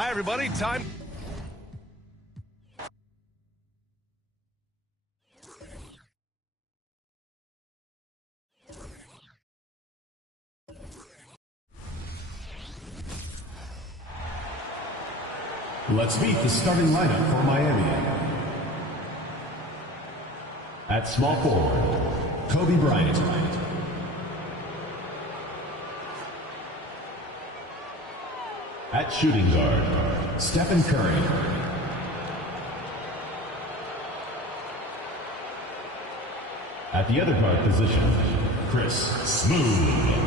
Hi, everybody. Time. Let's meet the starting lineup for Miami. At small forward, Kobe Bryant. At shooting guard, Stephen Curry. At the other guard position, Chris Smoove.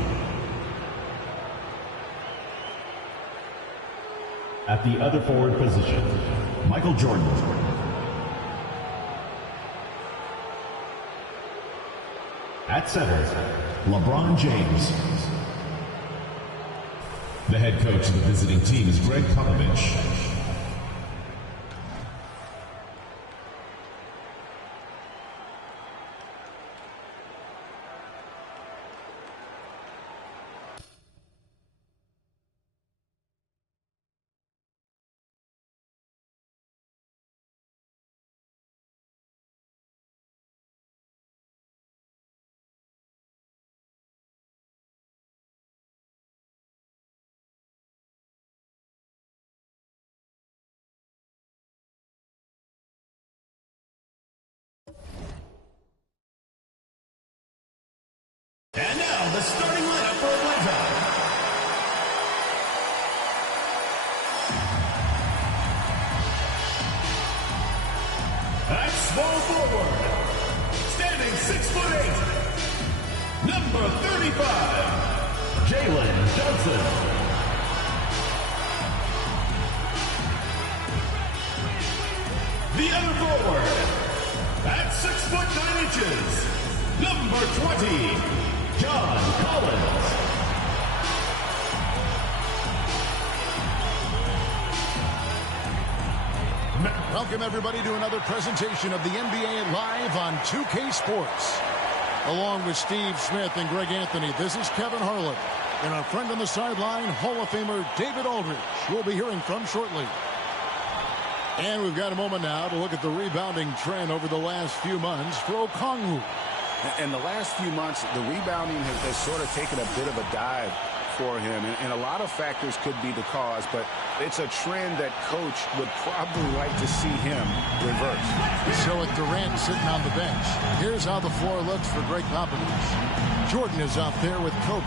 At the other forward position, Michael Jordan. At center, LeBron James. The head coach of the visiting team is Greg Popovich. And now, the starting lineup for Atlanta. At small forward, standing 6'8", number 35, Jalen Johnson. The other forward, at 6'9", number 20, John Collins. Welcome, everybody, to another presentation of the NBA Live on 2K Sports. Along with Steve Smith and Greg Anthony, this is Kevin Harlan. And our friend on the sideline, Hall of Famer David Aldridge, who we'll be hearing from shortly. And we've got a moment now to look at the rebounding trend over the last few months for Okongwu. In the last few months, the rebounding has sort of taken a bit of a dive for him. And a lot of factors could be the cause, but it's a trend that coach would probably like to see him reverse. So with Durant sitting on the bench, here's how the floor looks for Greg Popovich. Jordan is out there with Kobe.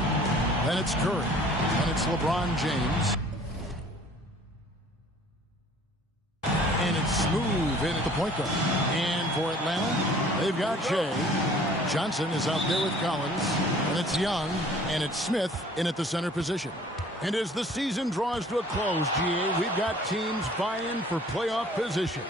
Then it's Curry. Then it's LeBron James. And it's Smoove in at the point guard. And for Atlanta, they've got Jay. Johnson is out there with Collins, and it's Young, and it's Smith in at the center position. And as the season draws to a close, GA, we've got teams vying for playoff position,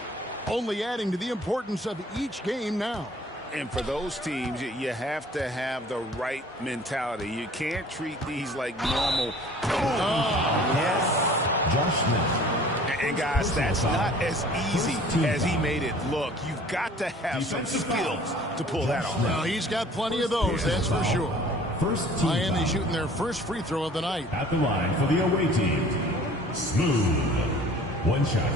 only adding to the importance of each game now. And for those teams, you have to have the right mentality. You can't treat these like normal. Yes. Josh Smith. And guys, that's not as easy as he made it look. You've got to have some skills to pull that off. Well, he's got plenty of those, that's for sure. Miami shooting their first free throw of the night. At the line for the away team, Smoove. One shot.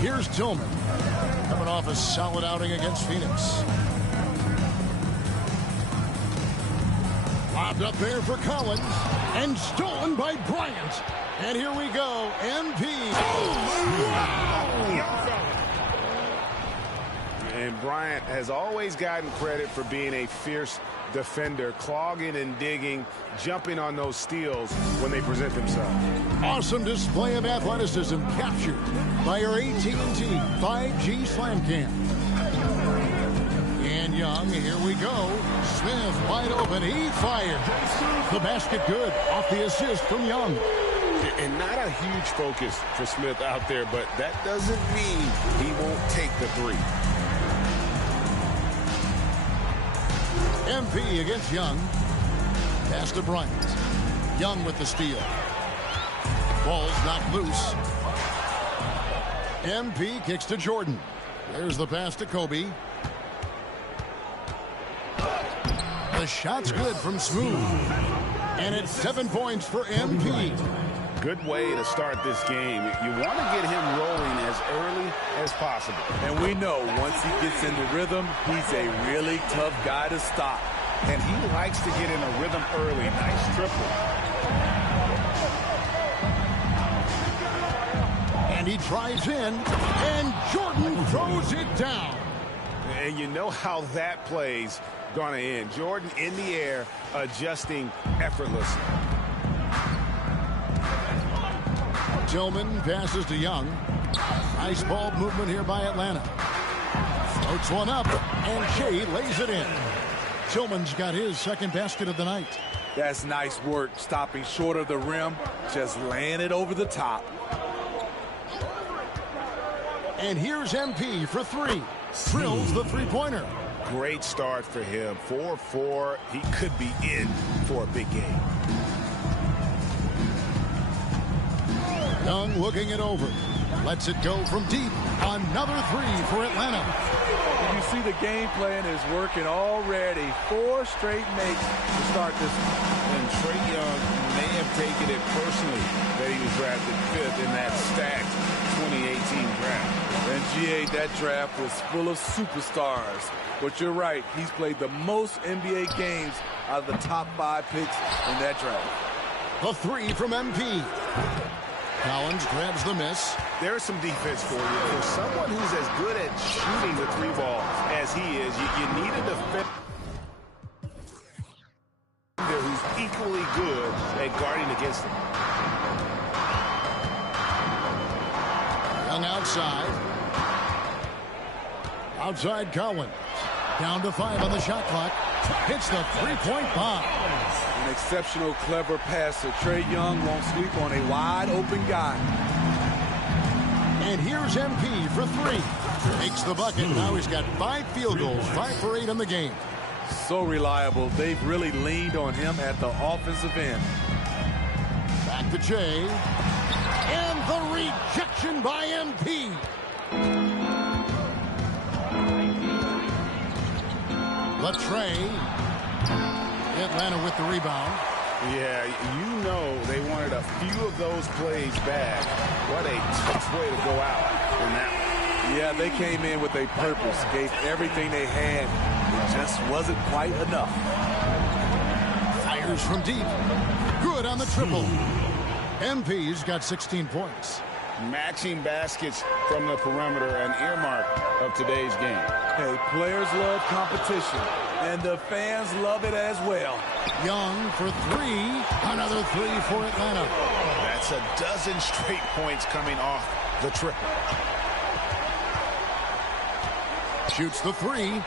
Here's Tillman, coming off a solid outing against Phoenix. Lobbed up there for Collins, and stolen by Bryant. And here we go, MP. And Bryant has always gotten credit for being a fierce defender, clogging and digging, jumping on those steals when they present themselves. Awesome display of athleticism captured by our AT&T 5G Slam Cam. And Young, here we go. Smith wide open, he fires. The basket good off the assist from Young. And not a huge focus for Smith out there, but that doesn't mean he won't take the three. MP against Young. Pass to Bryant. Young with the steal. Ball's knocked loose. MP kicks to Jordan. There's the pass to Kobe. The shot's good from Smoove. And it's 7 points for MP. Good way to start this game. You want to get him rolling as early as possible. And we know once he gets in the rhythm, he's a really tough guy to stop. And he likes to get in a rhythm early. Nice triple. And he drives in, and Jordan throws it down. And you know how that play's going to end. Jordan in the air, adjusting effortlessly. Tillman passes to Young. Nice ball movement here by Atlanta. Floats one up, and Shea lays it in. Tillman's got his second basket of the night. That's nice work, stopping short of the rim, just laying it over the top. And here's MP for three. Drills the three-pointer. Great start for him. 4-4. He could be in for a big game. Young looking it over. Lets it go from deep. Another three for Atlanta. You see the game plan is working already. 4 straight makes to start this one. And Trae Young may have taken it personally that he was drafted 5th in that stacked 2018 draft. And GA, that draft was full of superstars. But you're right, he's played the most NBA games out of the top 5 picks in that draft. A three from MP. Collins grabs the miss. There's some defense for you. For someone who's as good at shooting the three ball as he is, you need a defender who's equally good at guarding against him. Young outside. Outside Collins. Down to 5 on the shot clock. Hits the three-point bomb. An exceptional, clever passer. Trae Young won't sleep on a wide-open guy. And here's MP for three. Makes the bucket. Now he's got 5 field goals, 5 for 8 in the game. So reliable. They've really leaned on him at the offensive end. Back to Jay. And the rejection by MP. Latrey. Atlanta with the rebound. Yeah, you know they wanted a few of those plays back. What a tough way to go out in that one. Yeah, they came in with a purpose, gave everything they had. It just wasn't quite enough. Fires from deep. Good on the triple. MP's got 16 points. Matching baskets from the perimeter, an earmark of today's game. Hey, players love competition, and the fans love it as well. Young for three. Another three for Atlanta. That's a dozen straight points coming off the triple. Shoots the three.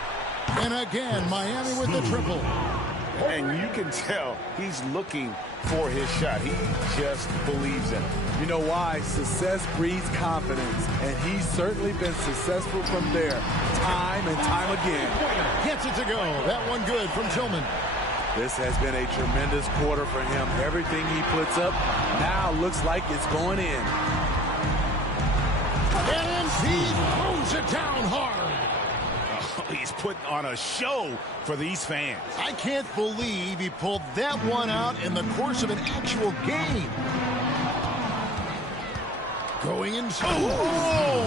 And again, Miami with the triple. And you can tell he's looking for his shot. He just believes in it. You know why? Success breeds confidence, and he's certainly been successful from there, time and time again. Gets it to go. That one good from Tillman. This has been a tremendous quarter for him. Everything he puts up now looks like it's going in. And he throws it down hard. He's putting on a show for these fans. I can't believe he pulled that one out in the course of an actual game. Going in. Oh!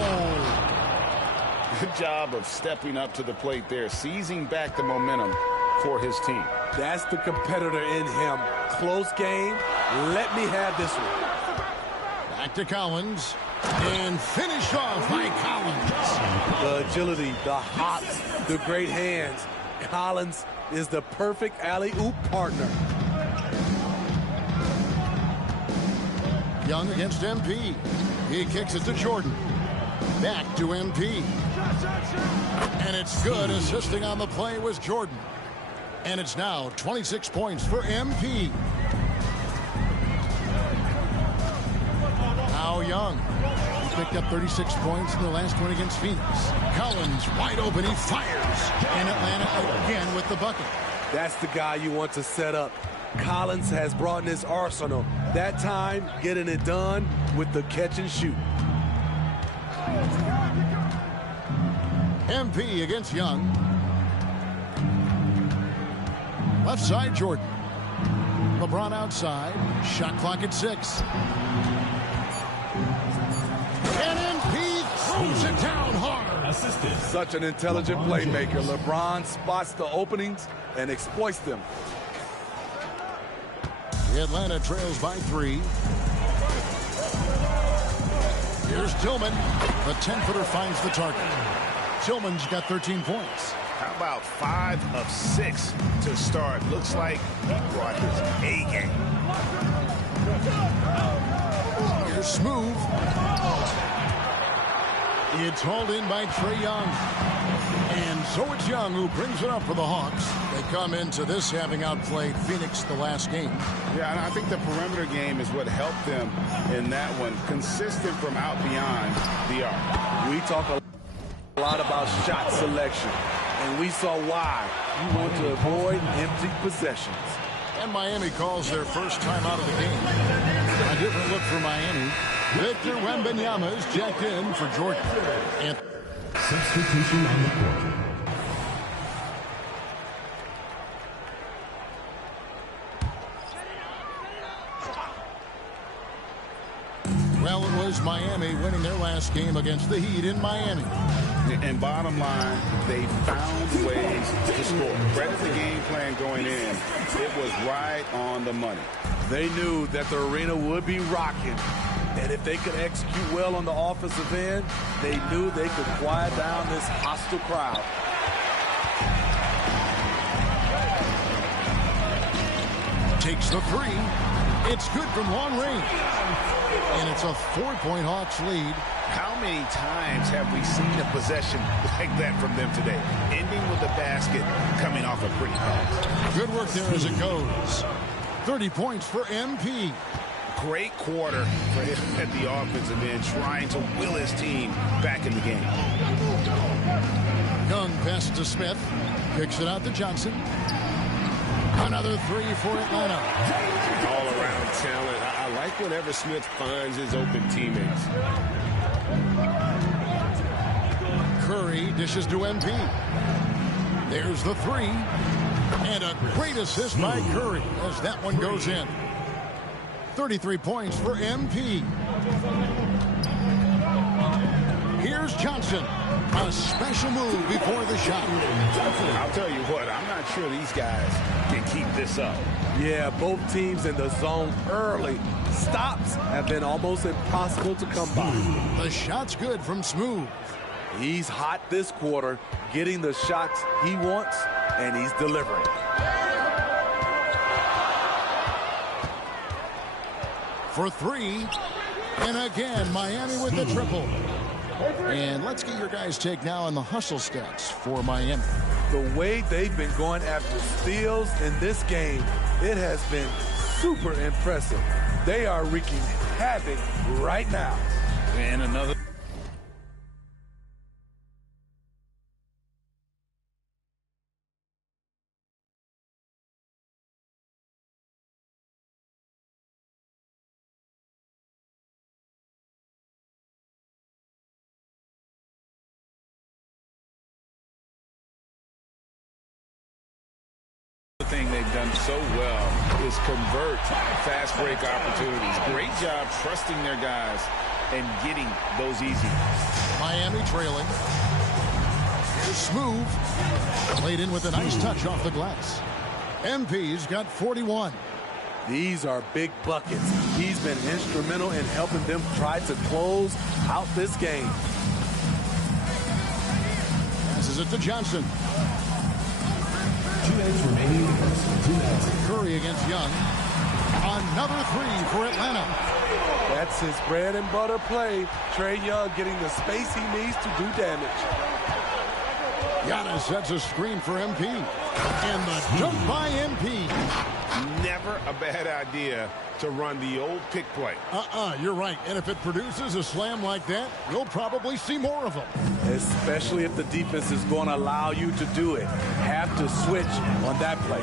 Good job of stepping up to the plate there, seizing back the momentum for his team. That's the competitor in him. Close game. Let me have this one. Back to Collins. And finished off by Collins. The agility, the hops, the great hands. Collins is the perfect alley-oop partner. Young against MP. He kicks it to Jordan. Back to MP. And it's good. Assisting on the play was Jordan. And it's now 26 points for MP. Young. He picked up 36 points in the last one against Phoenix. Collins wide open. He fires. And Atlanta again with the bucket. That's the guy you want to set up. Collins has brought in his arsenal. That time, getting it done with the catch and shoot. MP against Young. Left side, Jordan. LeBron outside. Shot clock at 6. And MP throws it down hard. Assisted. Such an intelligent playmaker. LeBron spots the openings and exploits them. The Atlanta trails by 3. Here's Tillman. The 10-footer finds the target. Tillman's got 13 points. How about 5 of 6 to start? Looks like he brought his A game. Here's Smoove. It's hauled in by Trae Young. And so it's Young who brings it up for the Hawks. They come into this having outplayed Phoenix the last game. Yeah, and I think the perimeter game is what helped them in that one. Consistent from out beyond the arc. We talk a lot about shot selection, and we saw why. You want to avoid empty possessions. And Miami calls their first time out of the game. A different look for Miami. Victor Wembanyama is jacked in for Jordan. And Substitution on the court. well, it was Miami winning their last game against the Heat in Miami. And bottom line, they found ways to score. Credit the game plan going in. It was right on the money. They knew that the arena would be rocking. And if they could execute well on the offensive end, they knew they could quiet down this hostile crowd. Takes the 3. It's good from long range. And it's a 4-point Hawks lead. How many times have we seen a possession like that from them today? Ending with a basket, coming off a pretty pass. Good work there as it goes. 30 points for MP. Great quarter for him at the offensive end, trying to will his team back in the game. Young pass to Smith. Kicks it out to Johnson. Another 3 for Atlanta. All-around talent. I like whenever Smith finds his open teammates. Curry dishes to MP. There's the 3. And a great assist by Curry as that one goes in. 33 points for MP. Here's Johnson. A special move before the shot. I'll tell you what, I'm not sure these guys can keep this up. Yeah, both teams in the zone early. Stops have been almost impossible to come by. The shot's good from Smoove. He's hot this quarter, getting the shots he wants, and he's delivering. For 3. And again, Miami with the triple. And let's get your guys' take now on the hustle stats for Miami. The way they've been going after steals in this game, it has been super impressive. They are wreaking havoc right now. And another. Thing they've done so well is convert fast break opportunities. Great job trusting their guys and getting those easy. Miami trailing. Here's Smoove. Played in with a nice touch off the glass. MP's got 41. These are big buckets. He's been instrumental in helping them try to close out this game. Passes it to Johnson. 2 minutes remaining in the first. 2 minutes. Curry against Young. Another 3 for Atlanta. That's his bread and butter play. Trae Young getting the space he needs to do damage. Giannis sets a screen for MP. And the dunk by MP. never a bad idea to run the old pick play. You're right. And if it produces a slam like that, you'll probably see more of them. Especially if the defense is going to allow you to do it. Have to switch on that play.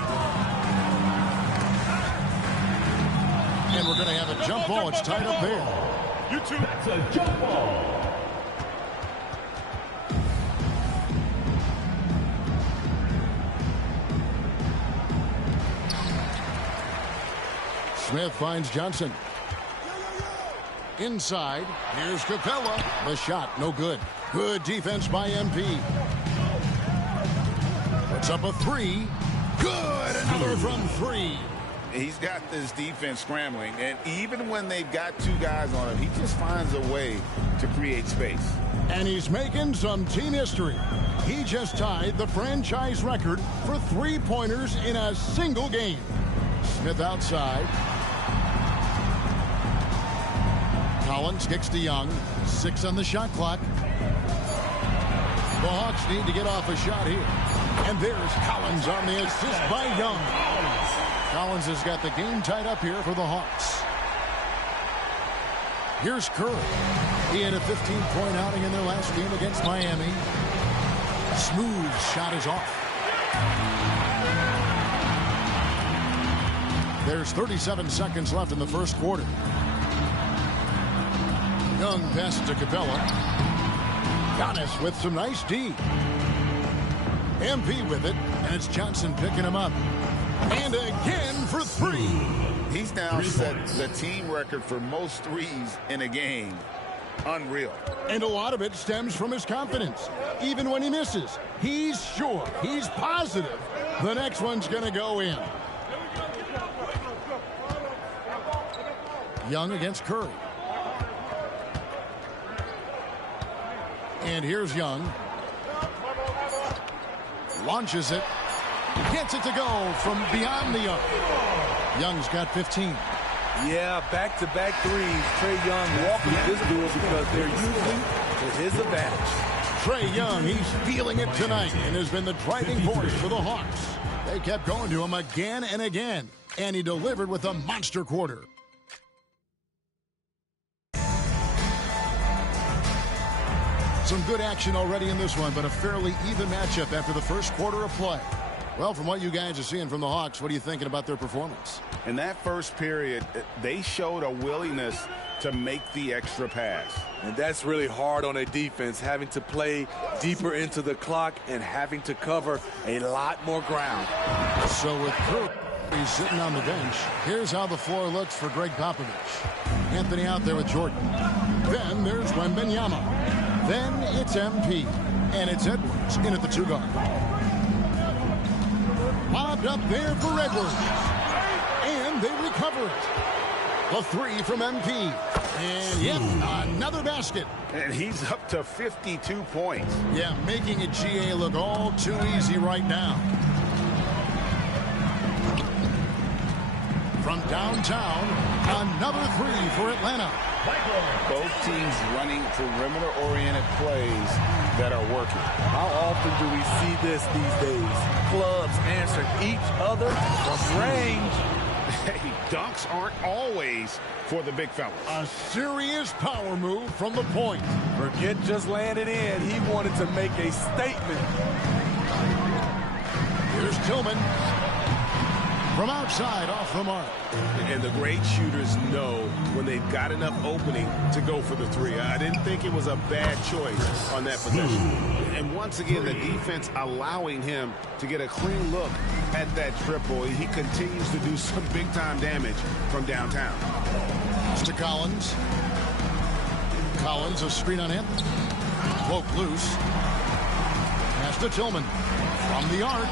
And we're going to have a jump ball. It's tied up there. That's a jump ball. Smith finds Johnson. Inside. Here's Capella. The shot, no good. Good defense by MP. Puts up a three. Good. Another from three. He's got this defense scrambling, and even when they've got two guys on him, he just finds a way to create space. And he's making some team history. He just tied the franchise record for three-pointers in a single game. Smith outside. Collins kicks to Young. 6 on the shot clock. The Hawks need to get off a shot here. And there's Collins on the assist by Young. Collins has got the game tied up here for the Hawks. Here's Curry. He had a 15-point outing in their last game against Miami. Smoove's shot is off. There's 37 seconds left in the first quarter. Young passes to Capella. Giannis with some nice D. MP with it, and it's Johnson picking him up. And again for three. He's now set the team record for most threes in a game. Unreal. And a lot of it stems from his confidence. Even when he misses, he's sure, he's positive the next one's going to go in. Young against Curry. And here's Young. Launches it. Gets it to go from beyond the arc. Young's got 15. Yeah, back-to-back threes. Trae Young walking this duel because they're usually to his advantage. Trae Young, he's feeling it tonight and has been the driving force for the Hawks. They kept going to him again and again, and he delivered with a monster quarter. Some good action already in this one, but a fairly even matchup after the first quarter of play. Well, from what you guys are seeing from the Hawks, what are you thinking about their performance? In that first period, they showed a willingness to make the extra pass. And that's really hard on a defense, having to play deeper into the clock and having to cover a lot more ground. So with Curry sitting on the bench, here's how the floor looks for Greg Popovich. Anthony out there with Jordan. Then there's Wembanyama. Then it's MP. And it's Edwards in at the 2 guard. Lobbed up there for Edwards. And they recover it. The 3 from MP. And yep, another basket. And he's up to 52 points. Yeah, making it GA look all too easy right now. From downtown, another 3 for Atlanta. Both teams running perimeter-oriented plays that are working. How often do we see this these days? Clubs answering each other from range. Hey, dunks aren't always for the big fellas. A serious power move from the point. Forget just laying it in. He wanted to make a statement. Here's Tillman. From outside, off the mark. And the great shooters know when they've got enough opening to go for the 3. I didn't think it was a bad choice on that possession. And once again, the defense allowing him to get a clean look at that triple. He continues to do some big-time damage from downtown. Pass to Collins. Collins, a screen on him. Broke loose. Pass to Tillman. From the arc.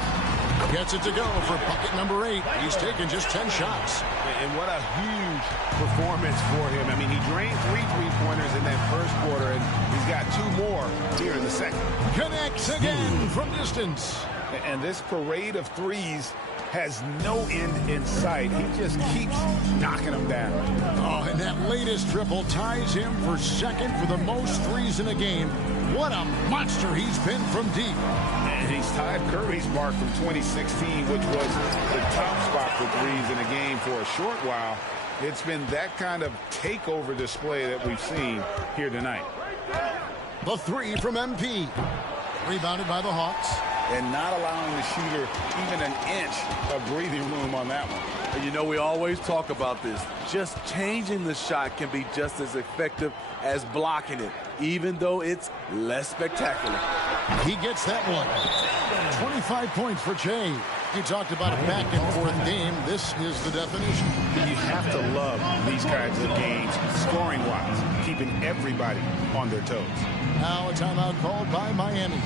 Gets it to go for bucket number 8. He's taken just 10 shots. And what a huge performance for him. I mean, he drained 3 3-pointers in that first quarter, and he's got 2 more here in the second. Connects again from distance. And this parade of threes has no end in sight. He just keeps knocking them down. Oh, and that latest triple ties him for second for the most threes in a game. What a monster he's been from deep. And he's tied Curry's mark from 2016, which was the top spot for threes in a game for a short while. It's been that kind of takeover display that we've seen here tonight. The three from MP. Rebounded by the Hawks. And not allowing the shooter even an inch of breathing room on that one. And you know, we always talk about this. Just changing the shot can be just as effective as blocking it, even though it's less spectacular. He gets that one. 25 points for Jay. You talked about a back-and-forth game. This is the definition. You have to love these kinds of games, scoring-wise, keeping everybody on their toes. Now a timeout called by Miami.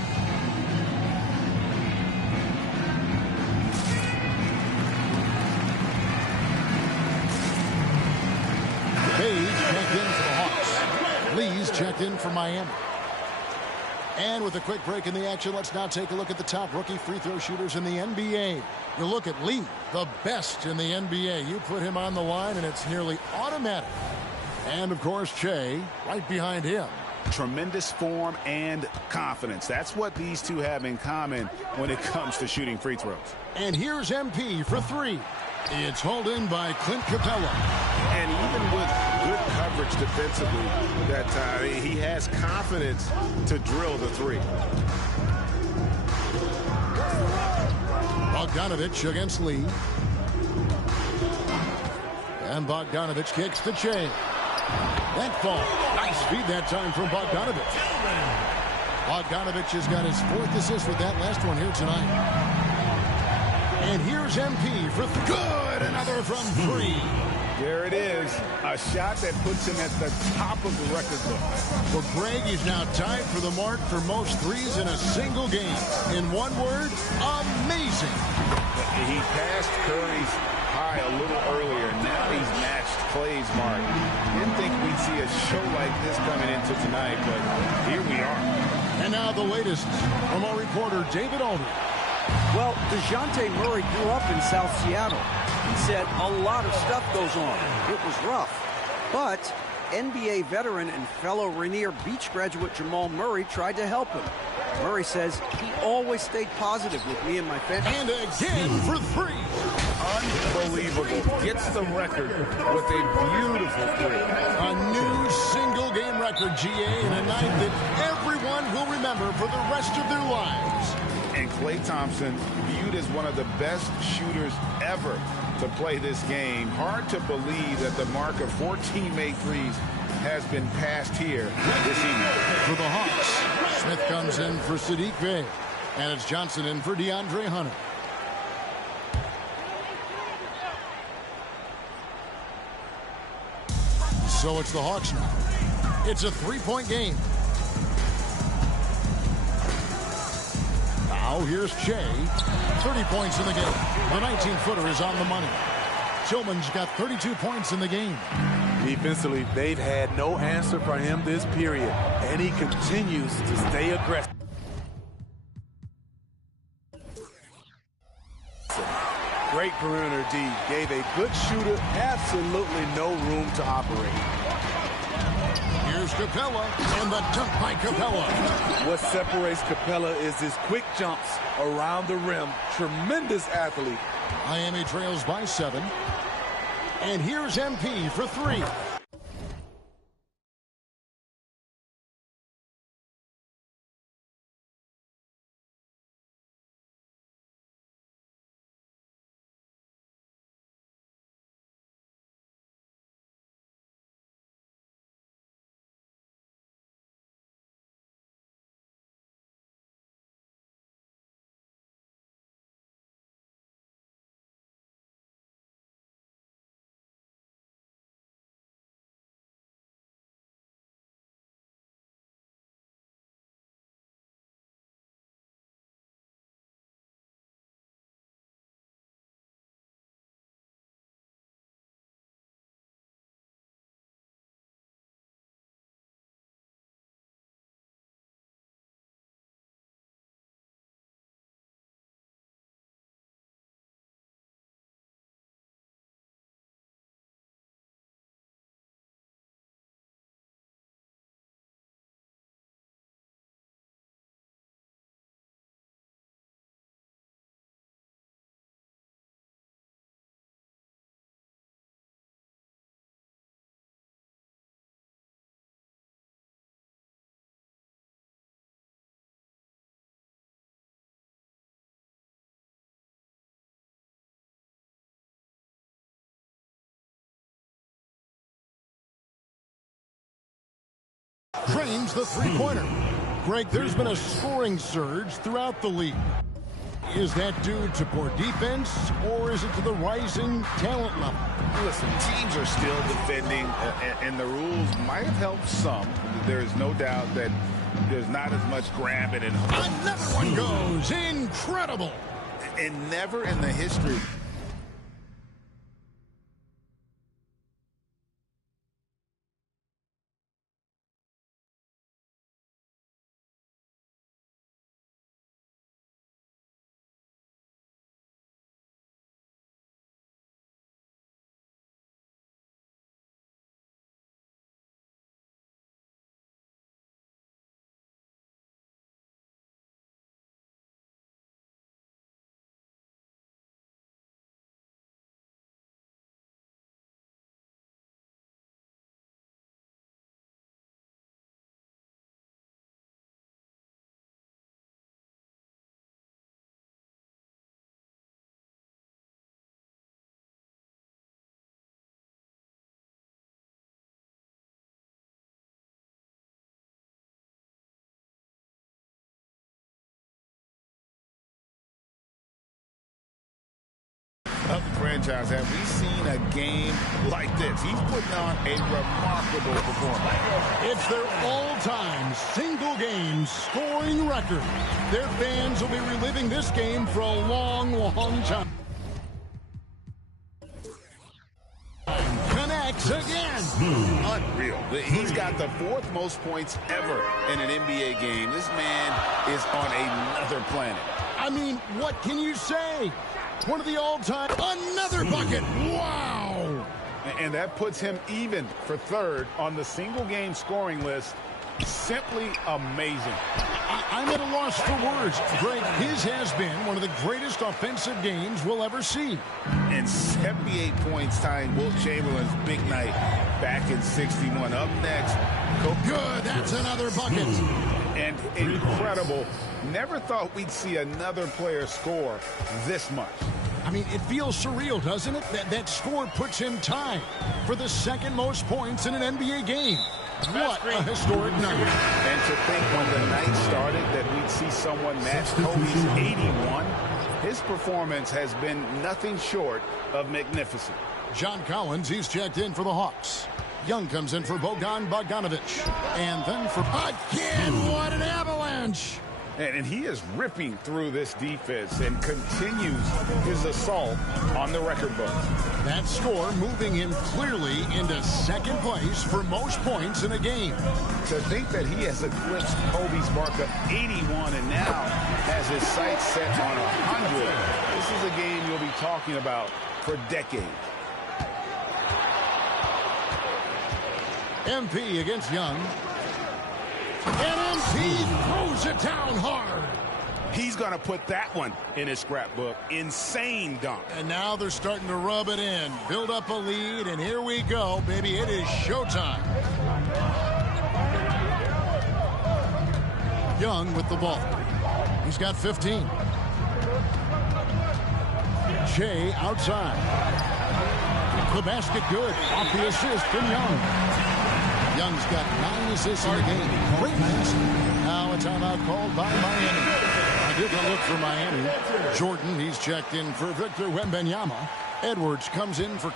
Page checked in for the Hawks. Lee's checked in for Miami. And with a quick break in the action, let's now take a look at the top rookie free throw shooters in the NBA. You look at Lee, the best in the NBA. You put him on the line, and it's nearly automatic. And, of course, Che, right behind him. Tremendous form and confidence. That's what these two have in common when it comes to shooting free throws. And here's MP for three. It's hauled in by Clint Capella. And even with good coverage defensively that time, he has confidence to drill the three. Bogdanovich against Lee. And Bogdanovich kicks to Che. That ball. Nice speed that time from Bogdanovich. Bogdanovich has got his fourth assist with that last one here tonight. And here's MP for good. Another from three. There it is. A shot that puts him at the top of the record book. For Greg, he's now tied for the mark for most threes in a single game. In one word, amazing. He passed Curry's high a little earlier. Now he's matched Clay's mark. Didn't think we'd see a show like this coming into tonight, but here we are. And now the latest from our reporter, David Aldridge. Well, DeJounte Murray grew up in South Seattle. He said a lot of stuff goes on. It was rough. But NBA veteran and fellow Rainier Beach graduate Jamal Murray tried to help him. Murray says he always stayed positive with me and my family. And again for three. Unbelievable. Gets the record with a beautiful three. A new single-game record, GA, in a night that everyone will remember for the rest of their lives. And Klay Thompson viewed as one of the best shooters ever to play this game. Hard to believe that the mark of 14 made threes has been passed here this evening. For the Hawks, Smith comes in for Sadiq Bey. And it's Johnson in for DeAndre Hunter. So it's the Hawks now. It's a three-point game. Now here's Che. 30 points in the game. The 19-footer is on the money. Tillman's got 32 points in the game. Defensively, they've had no answer for him this period, and he continues to stay aggressive. Great perimeter D. Gave a good shooter absolutely no room to operate. Here's Capella, and the dunk by Capella. What separates Capella is his quick jumps around the rim. Tremendous athlete. Miami trails by 7. And here's MP for three. Drains the three-pointer. Greg, there's been a scoring surge throughout the league. Is that due to poor defense, or is it to the rising talent level? Listen, teams are still defending, and the rules might have helped some. There is no doubt that there's not as much grabbing and another one goes. Incredible. And never in the history. Of the franchise, have we seen a game like this? He's putting on a remarkable performance. It's their all-time single-game scoring record. Their fans will be reliving this game for a long, long time. Connects again. Unreal. He's got the fourth most points ever in an NBA game. This man is on another planet. I mean, what can you say? One of the all-time, another bucket. Wow. And that puts him even for third on the single-game scoring list. Simply amazing. I'm at a loss for words. Greg, his has been one of the greatest offensive games we'll ever see. And 78 points tying Wilt Chamberlain's big night back in 61. Up next. Good, that's another bucket. And incredible. Never thought we'd see another player score this much. I mean, it feels surreal, doesn't it? That score puts him tied for the second most points in an NBA game. What a historic night. And to think when the night started that we'd see someone match Kobe's 81, his performance has been nothing short of magnificent. John Collins, he's checked in for the Hawks. Young comes in for Bogan Bogdanovic. And then for again, what an avalanche. And he is ripping through this defense and continues his assault on the record books. That score moving him clearly into second place for most points in a game. To think that he has eclipsed Kobe's mark of 81 and now has his sights set on 100. This is a game you'll be talking about for decades. MP against Young. And MP throws it down hard. He's going to put that one in his scrapbook. Insane dunk. And now they're starting to rub it in. Build up a lead, and here we go, baby. It is showtime. Young with the ball. He's got 15. Shea outside. The basket good. Off the assist from Young. Young's got 9 assists in the game. Great pass. Now a timeout called by Miami. A different look for Miami. Jordan, he's checked in for Victor Wembanyama. Edwards comes in for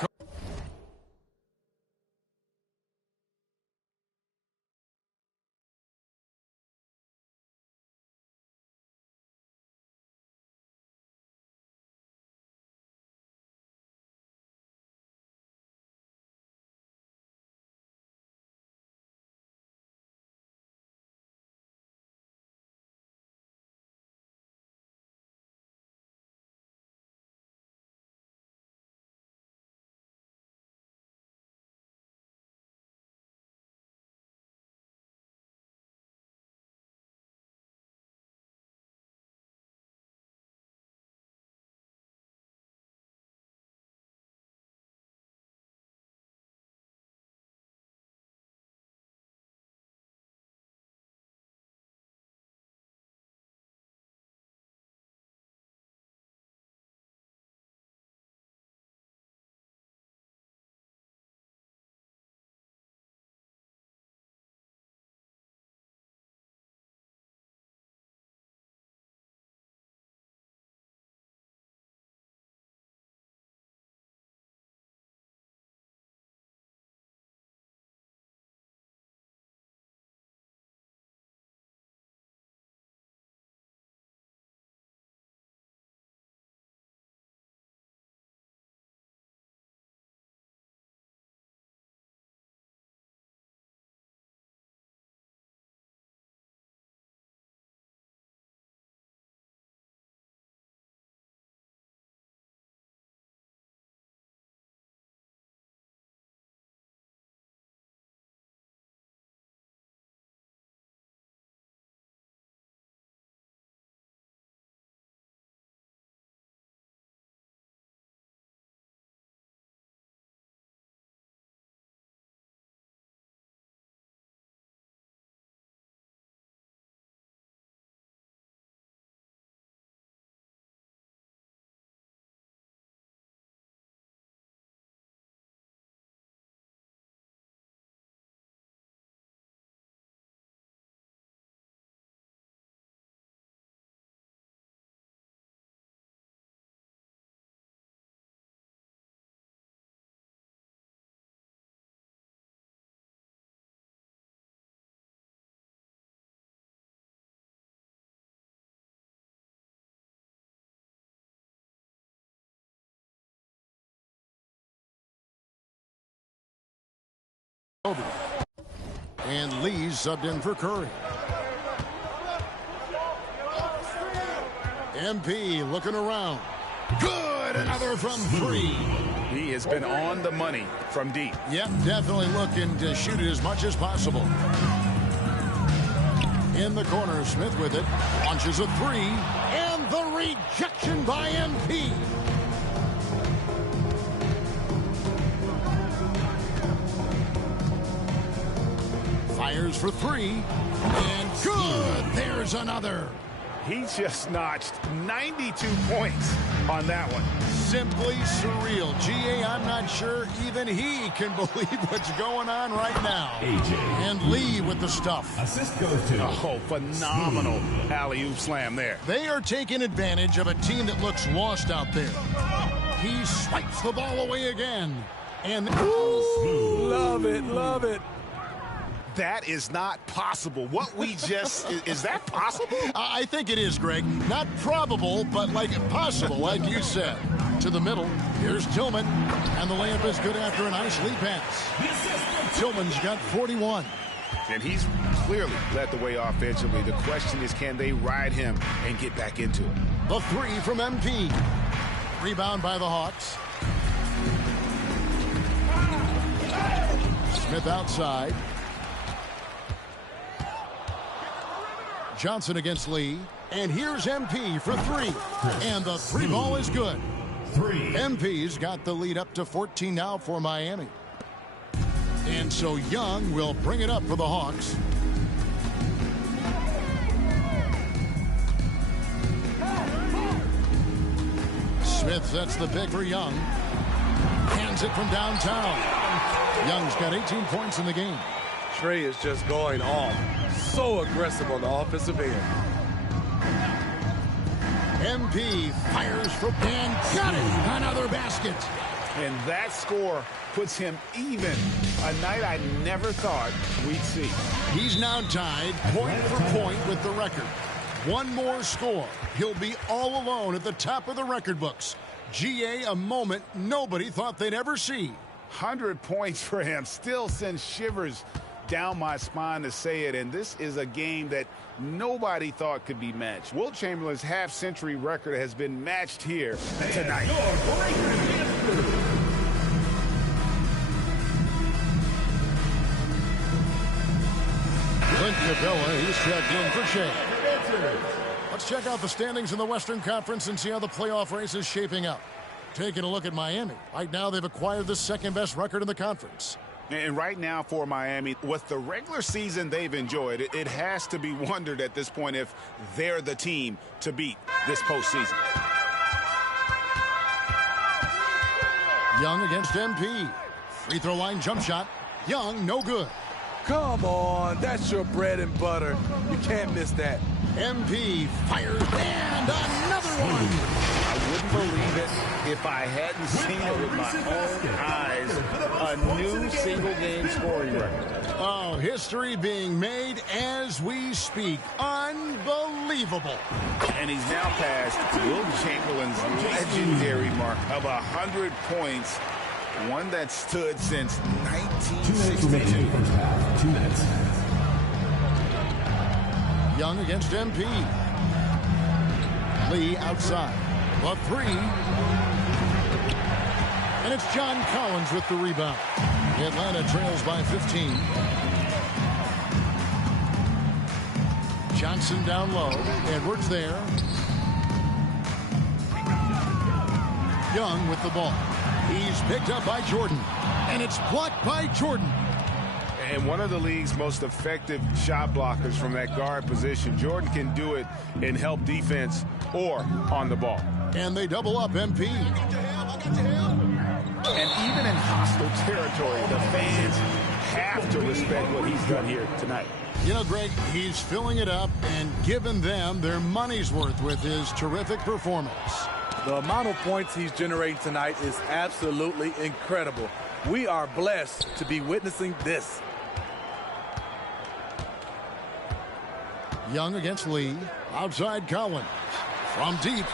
And Lee's subbed in for Curry. MP looking around. Good, another from 3. He has been on the money from deep. Yep, definitely looking to shoot it as much as possible. In the corner, Smith with it. Launches a 3. And the rejection by MP. Fires for 3. And good. There's another. He just notched 92 points on that one. Simply surreal. GA, I'm not sure even he can believe what's going on right now. AJ. And Lee with the stuff. Assist goes to. Oh, phenomenal alley-oop slam there. They are taking advantage of a team that looks lost out there. He swipes the ball away again. And Love it, love it. That is not possible. What we just, is that possible? I think it is, Greg. Not probable, but like possible, like you said. To the middle, here's Tillman. And the layup is good after a nice lead pass. Tillman's got 41. And he's clearly led the way offensively. The question is, can they ride him and get back into it? The 3 from MP. Rebound by the Hawks. Smith outside. Johnson against Lee. And here's MP for 3. And the 3 ball is good. 3. MP's got the lead up to 14 now for Miami. And so Young will bring it up for the Hawks. Smith sets the pick for Young. Hands it from downtown. Young's got 18 points in the game. Trey is just going off. So aggressive on the offensive end. MP fires for and got it. Another basket. And that score puts him even. A night I never thought we'd see. He's now tied point for point with the record. One more score. He'll be all alone at the top of the record books. GA, a moment nobody thought they'd ever see. 100 points for him. Still sends shivers down my spine to say it, and this is a game that nobody thought could be matched. Wilt Chamberlain's half-century record has been matched here tonight. Clint Capella, he's checked in for Shea. Let's check out the standings in the Western Conference and see how the playoff race is shaping up. Taking a look at Miami. Right now, they've acquired the second-best record in the conference. And right now for Miami, with the regular season they've enjoyed, it has to be wondered at this point if they're the team to beat this postseason. Young against MP. Free throw line jump shot. Young, no good. Come on, that's your bread and butter. You can't miss that. MP fires and another one. I wouldn't believe it if I hadn't seen it with my own eyes. A new single-game scoring record. Oh, history being made as we speak. Unbelievable. And he's now passed Wilt Chamberlain's legendary mark of 100 points. One that stood since 1962. 2 minutes. Young against MP. Lee outside. The 3. And it's John Collins with the rebound. Atlanta trails by 15. Johnson down low. Edwards there. Young with the ball. He's picked up by Jordan. And it's blocked by Jordan. And one of the league's most effective shot blockers from that guard position. Jordan can do it in help defense or on the ball. And they double up MP. And even in hostile territory, the fans have to respect what he's done here tonight. You know, Greg, he's filling it up and giving them their money's worth with his terrific performance. The amount of points he's generating tonight is absolutely incredible. We are blessed to be witnessing this. Young against Lee. Outside Collins. From deep.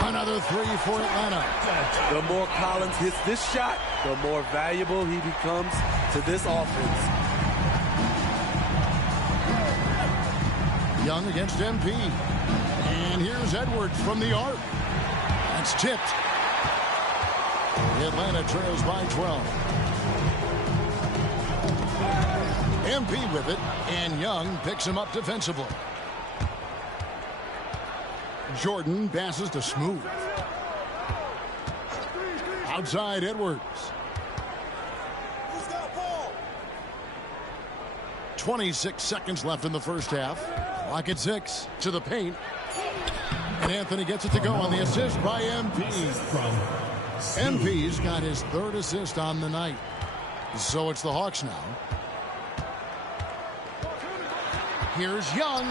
Another 3 for Atlanta. The more Collins hits this shot, the more valuable he becomes to this offense. Young against MP. And here's Edwards from the arc. That's tipped. Atlanta trails by 12. MP with it, and Young picks him up defensively. Jordan passes to Smoove. Outside Edwards. 26 seconds left in the first half. Clock at 6 to the paint. And Anthony gets it to go on the assist by MP. MP's got his third assist on the night. So it's the Hawks now. Here's Young.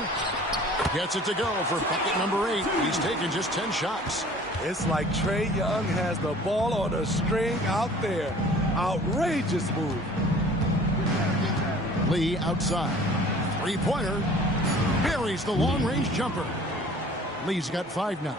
Gets it to go for bucket number 8. He's taken just 10 shots. It's like Trae Young has the ball on a string out there. Outrageous move. Lee outside. Three-pointer. Buries the long-range jumper. Lee's got 5 now.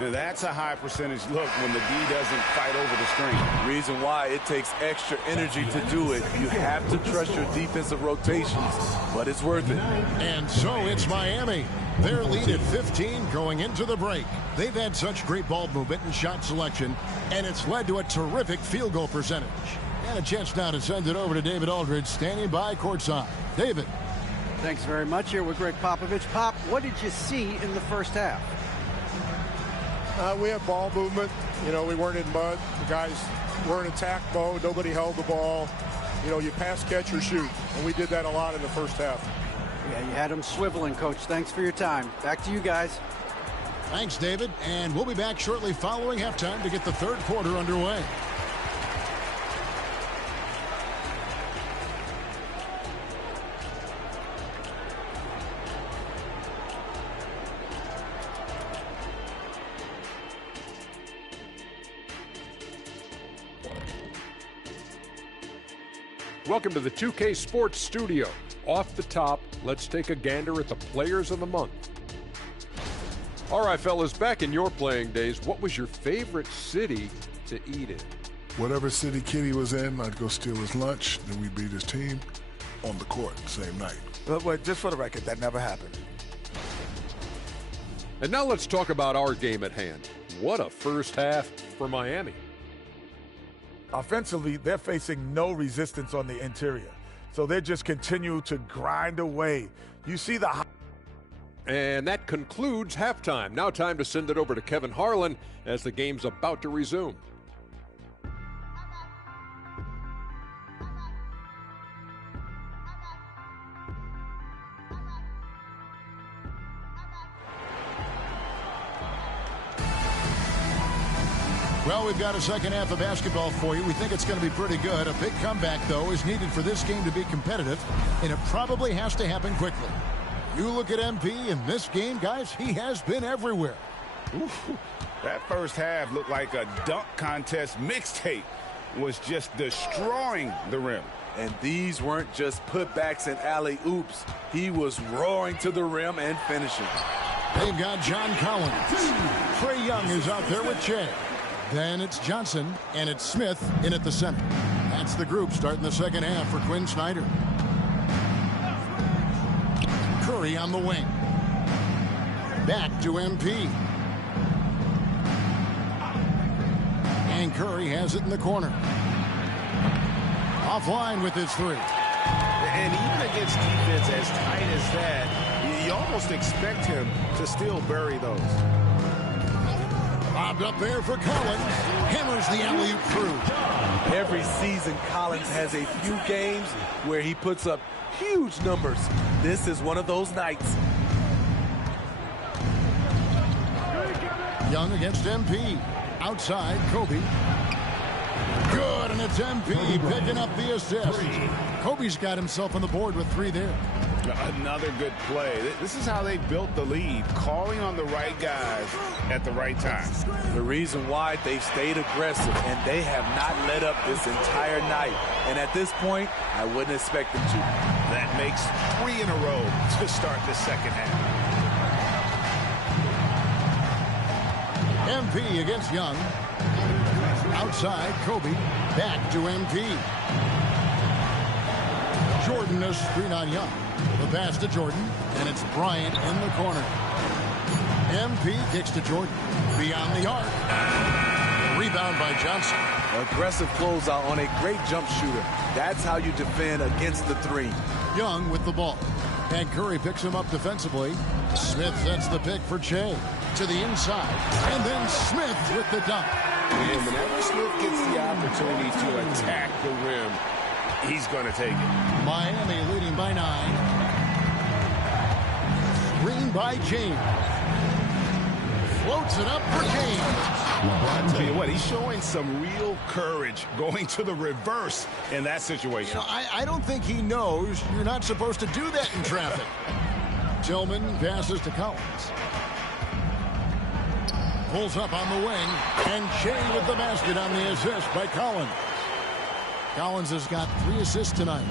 Now that's a high percentage look when the D doesn't fight over the screen. Reason why it takes extra energy to do it. You have to trust your defensive rotations, but it's worth it. And so it's Miami. Their lead at 15 going into the break. They've had such great ball movement and shot selection, and it's led to a terrific field goal percentage. And a chance now to send it over to David Aldridge, standing by courtside. David. Thanks very much. Here with Greg Popovich. Pop, what did you see in the first half? We had ball movement. You know, we weren't in mud. The guys were in attack mode. Nobody held the ball. You know, you pass, catch, or shoot. And we did that a lot in the first half. Yeah, you had them swiveling, Coach. Thanks for your time. Back to you guys. Thanks, David. And we'll be back shortly following halftime to get the third quarter underway. Welcome to the 2K Sports Studio. Off the top, let's take a gander at the Players of the Month. All right, fellas, back in your playing days, what was your favorite city to eat in? Whatever city Kitty was in, I'd go steal his lunch, then we'd beat his team on the court the same night. But just for the record, that never happened. And now let's talk about our game at hand. What a first half for Miami. Offensively, they're facing no resistance on the interior. So they just continue to grind away. You see the... And that concludes halftime. Now time to send it over to Kevin Harlan as the game's about to resume. Well, we've got a second half of basketball for you. We think it's going to be pretty good. A big comeback, though, is needed for this game to be competitive, and it probably has to happen quickly. You look at MP in this game, guys, he has been everywhere. Ooh, that first half looked like a dunk contest mixtape. Was just destroying the rim. And these weren't just putbacks and alley-oops. He was roaring to the rim and finishing. They've got John Collins. Trae Young is out there with Che. Then it's Johnson, and it's Smith in at the center. That's the group starting the second half for Quinn Snyder. Curry on the wing. Back to MP. And Curry has it in the corner. Offline with his three. And even against defense as tight as that, you almost expect him to still bury those. Lobbed up there for Collins. Hammers the alley-oop through. Every season, Collins has a few games where he puts up huge numbers. This is one of those nights. Young against MP. Outside, Kobe. Good, and it's MP picking up the assist. Kobe's got himself on the board with 3 there. Another good play. This is how they built the lead, calling on the right guys at the right time. The reason why they've stayed aggressive, and they have not let up this entire night. And at this point, I wouldn't expect them to. That makes 3 in a row to start the second half. MP against Young. Outside, Kobe. Back to MP. Jordan, a screen on Young. The pass to Jordan, and it's Bryant in the corner. MP kicks to Jordan. Beyond the arc. Rebound by Johnson. Aggressive closeout on a great jump shooter. That's how you defend against the three. Young with the ball. And Curry picks him up defensively. Smith sets the pick for Che. To the inside. And then Smith with the dunk. And whenever Smith gets the opportunity to attack the rim, he's going to take it. Miami leading by 9. Screen by James. Floats it up for James. I tell you what, he's showing some real courage going to the reverse in that situation. I don't think he knows you're not supposed to do that in traffic. Tillman passes to Collins. Pulls up on the wing, and Shea with the basket on the assist by Collins. Collins has got 3 assists tonight.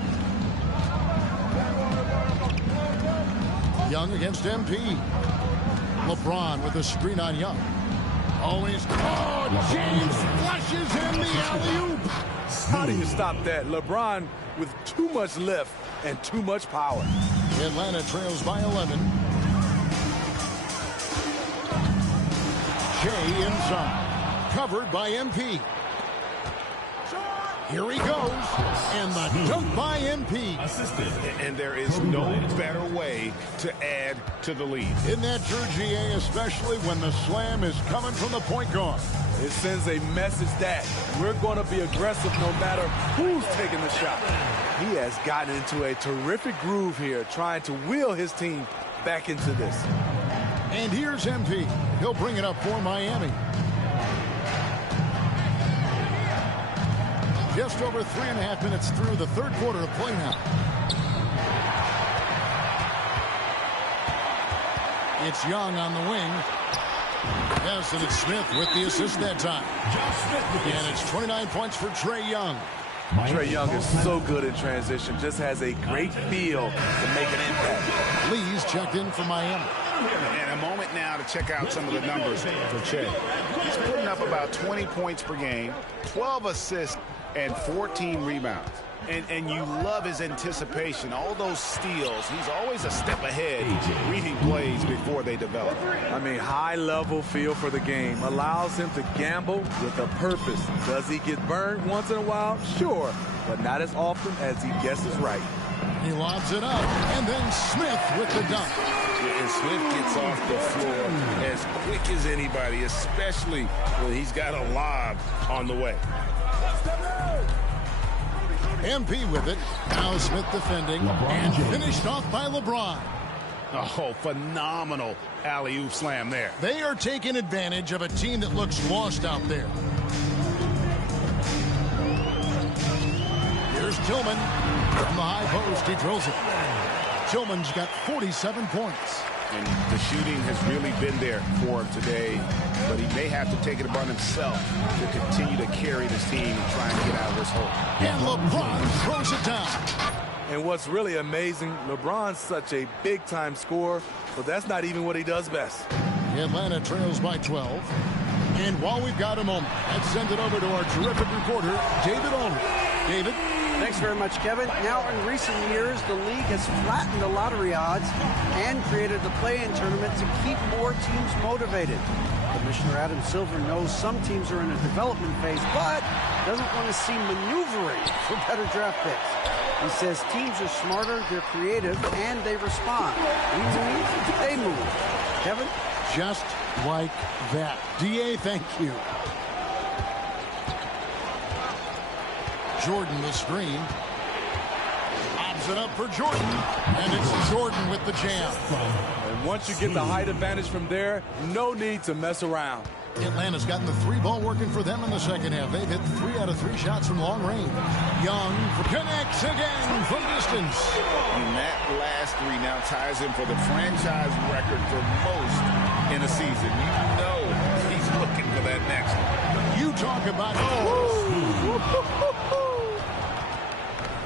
Young against MP. LeBron with a screen on Young. Always. Oh, James flushes him the alley-oop. How do you stop that? LeBron with too much lift and too much power. Atlanta trails by 11. Shea inside. Covered by MP. Here he goes. And the dunk by MP. And there is no better way to add to the lead. Isn't that true, GA, especially when the slam is coming from the point guard? It sends a message that we're going to be aggressive no matter who's taking the shot. He has gotten into a terrific groove here, trying to wheel his team back into this. And here's MP. He'll bring it up for Miami. Just over 3.5 minutes through the third quarter of play now. It's Young on the wing. Yes, and it's Smith with the assist that time. And it's 29 points for Trae Young. Trae Young is so good in transition, just has a great feel to make an impact. Lee's checked in for Miami. And a moment now to check out some of the numbers for Che. He's putting up about 20 points per game, 12 assists, and 14 rebounds. And you love his anticipation, all those steals. He's always a step ahead, reading plays before they develop. I mean, high-level feel for the game allows him to gamble with a purpose. Does he get burned once in a while? Sure, but not as often as he guesses right. He lobs it up, and then Smith with the dunk. And Smith gets off the floor as quick as anybody, especially when he's got a lob on the way. MP with it. Now Smith defending. And finished off by LeBron. Oh, phenomenal alley-oop slam there. They are taking advantage of a team that looks lost out there. Here's Tillman. From the high post, he drills it. Tillman's got 47 points. And the shooting has really been there for him today, but he may have to take it upon himself to continue to carry this team and try and get out of this hole. And LeBron throws it down. And what's really amazing, LeBron's such a big-time scorer, but that's not even what he does best. Atlanta trails by 12. And while we've got a moment, let's send it over to our terrific reporter, David Ulrich. David? Thanks very much, Kevin. Now, in recent years, the league has flattened the lottery odds and created the play-in tournament to keep more teams motivated. Commissioner Adam Silver knows some teams are in a development phase, but doesn't want to see maneuvering for better draft picks. He says teams are smarter, they're creative, and they respond. We move, they move. Kevin? Just like that. DA, thank you. Jordan the screen. Lobs it up for Jordan. And it's Jordan with the jam. And once you get the height advantage from there, no need to mess around. Atlanta's gotten the 3-ball working for them in the second half. They've hit 3 out of 3 shots from long range. Young connects again from distance. And that last 3 now ties him for the franchise record for most in a season. You know he's looking for that next one. You talk about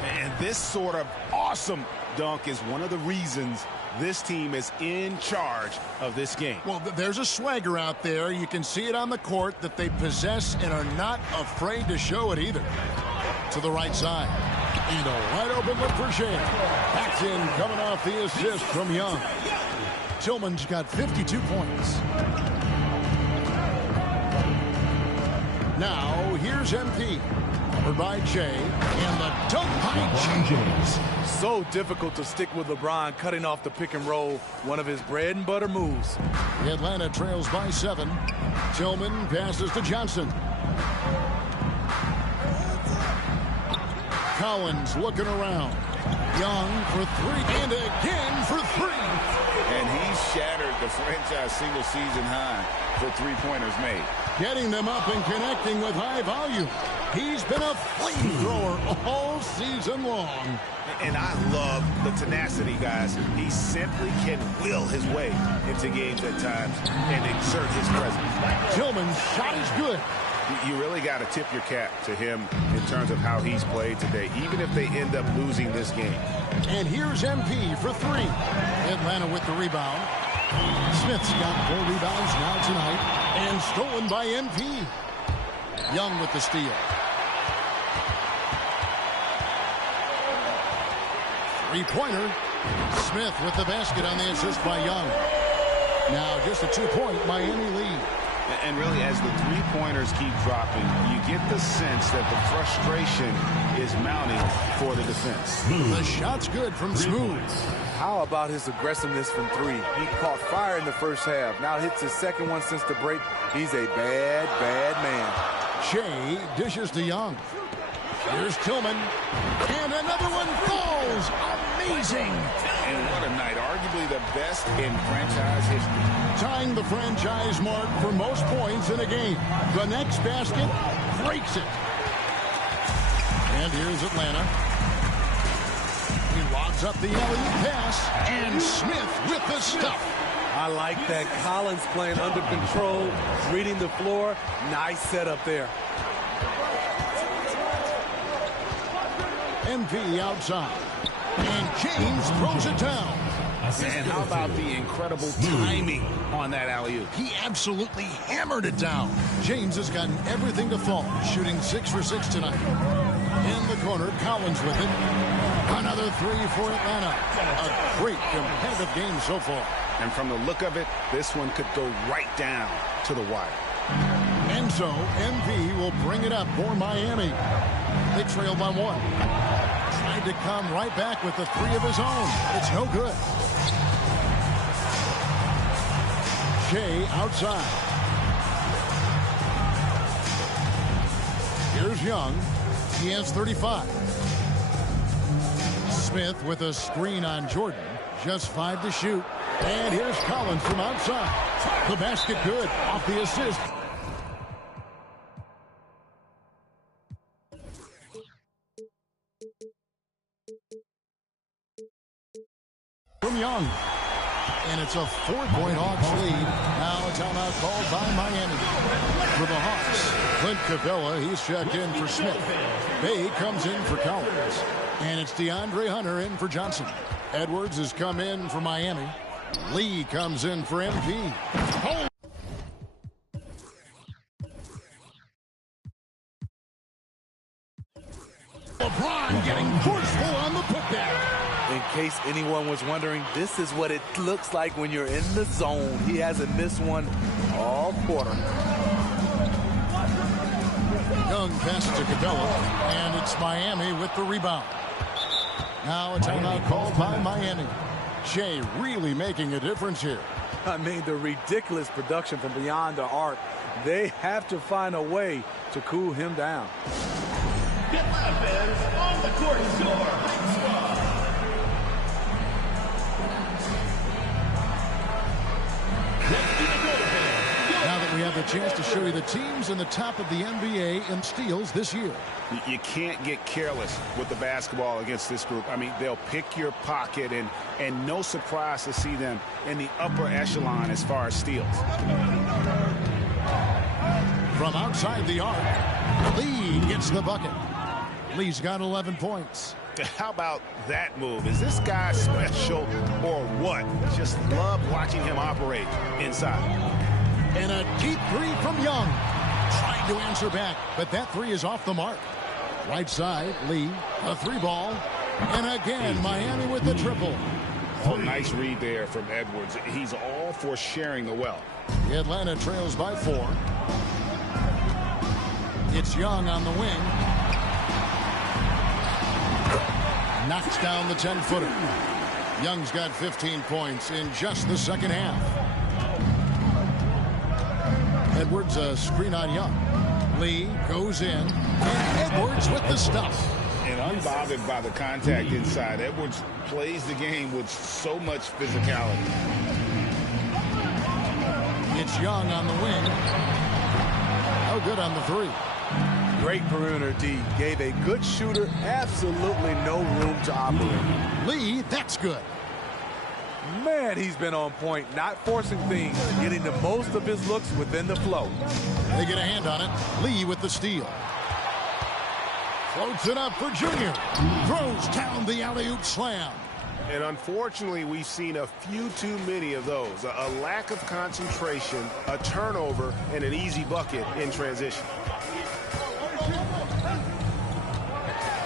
And this sort of awesome dunk is one of the reasons this team is in charge of this game. Well, there's a swagger out there. You can see it on the court that they possess and are not afraid to show it either. To the right side. And a wide open look for Shea. Back in, coming off the assist from Young. Tillman's got 52 points. Now, here's MP. Covered by Jay. And the dunk by James. So difficult to stick with LeBron, cutting off the pick and roll, one of his bread and butter moves. Atlanta trails by 7. Tillman passes to Johnson. Collins looking around. Young for 3, and again for 3. And he shattered the franchise single-season high for three-pointers made. Getting them up and connecting with high volume. He's been a flamethrower all season long. And I love the tenacity, guys. He simply can will his way into games at times and exert his presence. Tillman's shot is good. You really got to tip your cap to him in terms of how he's played today, even if they end up losing this game. And here's MP for 3. Atlanta with the rebound. Smith's got 4 rebounds now tonight, and stolen by MP. Young with the steal. Three-pointer. Smith with the basket on the assist by Young. Now just a 2-point Miami lead. And really, as the three-pointers keep dropping, you get the sense that the frustration is mounting for the defense. The shot's good from Smoove. How about his aggressiveness from 3? He caught fire in the first half. Now hits his second one since the break. He's a bad, bad man. Shea dishes to Young. Here's Tillman. And another one falls. Amazing. And what a night. Arguably the best in franchise history. Tying the franchise mark for most points in a game. The next basket breaks it. And here's Atlanta. He lobs up the alley pass. And Smith with the stuff. I like that. Collins playing under control, reading the floor. Nice setup there. MP outside. And James throws it down. And how about the incredible timing on that alley-oop? He absolutely hammered it down. James has gotten everything to fall, shooting 6 for 6 tonight. In the corner, Collins with it. Another 3 for Atlanta. A great competitive game so far. And from the look of it, this one could go right down to the wire. And so, MP will bring it up for Miami. They trail by 1. Tried to come right back with the 3 of his own. It's no good. Shea outside. Here's Young. He has 35. Smith with a screen on Jordan. Just 5 to shoot. And here's Collins from outside. The basket good off the assist. From Young. And it's a 4-point Hawks lead. Now a timeout called by Miami. For the Hawks, Clint Capella, he's checked in for Smith. Bay comes in for Collins. And it's DeAndre Hunter in for Johnson. Edwards has come in for Miami. Lee comes in for MP. Oh. LeBron getting forceful on the putback. In case anyone was wondering, this is what it looks like when you're in the zone. He hasn't missed one all quarter. Young passes to Capella, and it's Miami with the rebound. Now a timeout called by Miami. Shea really making a difference here. I mean, the ridiculous production from beyond the arc. They have to find a way to cool him down. Atlanta fans, on the court score. Now that we have the chance to show you the teams in the top of the NBA in steals this year. You can't get careless with the basketball against this group. I mean, they'll pick your pocket, and no surprise to see them in the upper echelon as far as steals. From outside the arc, Lee gets the bucket. Lee's got 11 points. How about that move? Is this guy special or what? Just love watching him operate inside. And a deep 3 from Young. Trying to answer back, but that 3 is off the mark. Right side, Lee, a 3-ball. And again, Miami with the triple. Oh, nice read there from Edwards. He's all for sharing the wealth. Atlanta trails by 4. It's Young on the wing. Knocks down the 10-footer. Young's got 15 points in just the second half. Edwards a screen on Young. Lee goes in. And Edwards with the stuff. And unbothered by the contact inside, Edwards plays the game with so much physicality. It's Young on the wing. Oh, good on the 3. Great perimeter D. Gave a good shooter absolutely no room to operate. Lee, that's good. Man, he's been on point, not forcing things, getting the most of his looks within the flow. They get a hand on it. Lee with the steal. Floats it up for Junior. Throws down the alley-oop slam. And unfortunately, we've seen a few too many of those. A lack of concentration, a turnover, and an easy bucket in transition.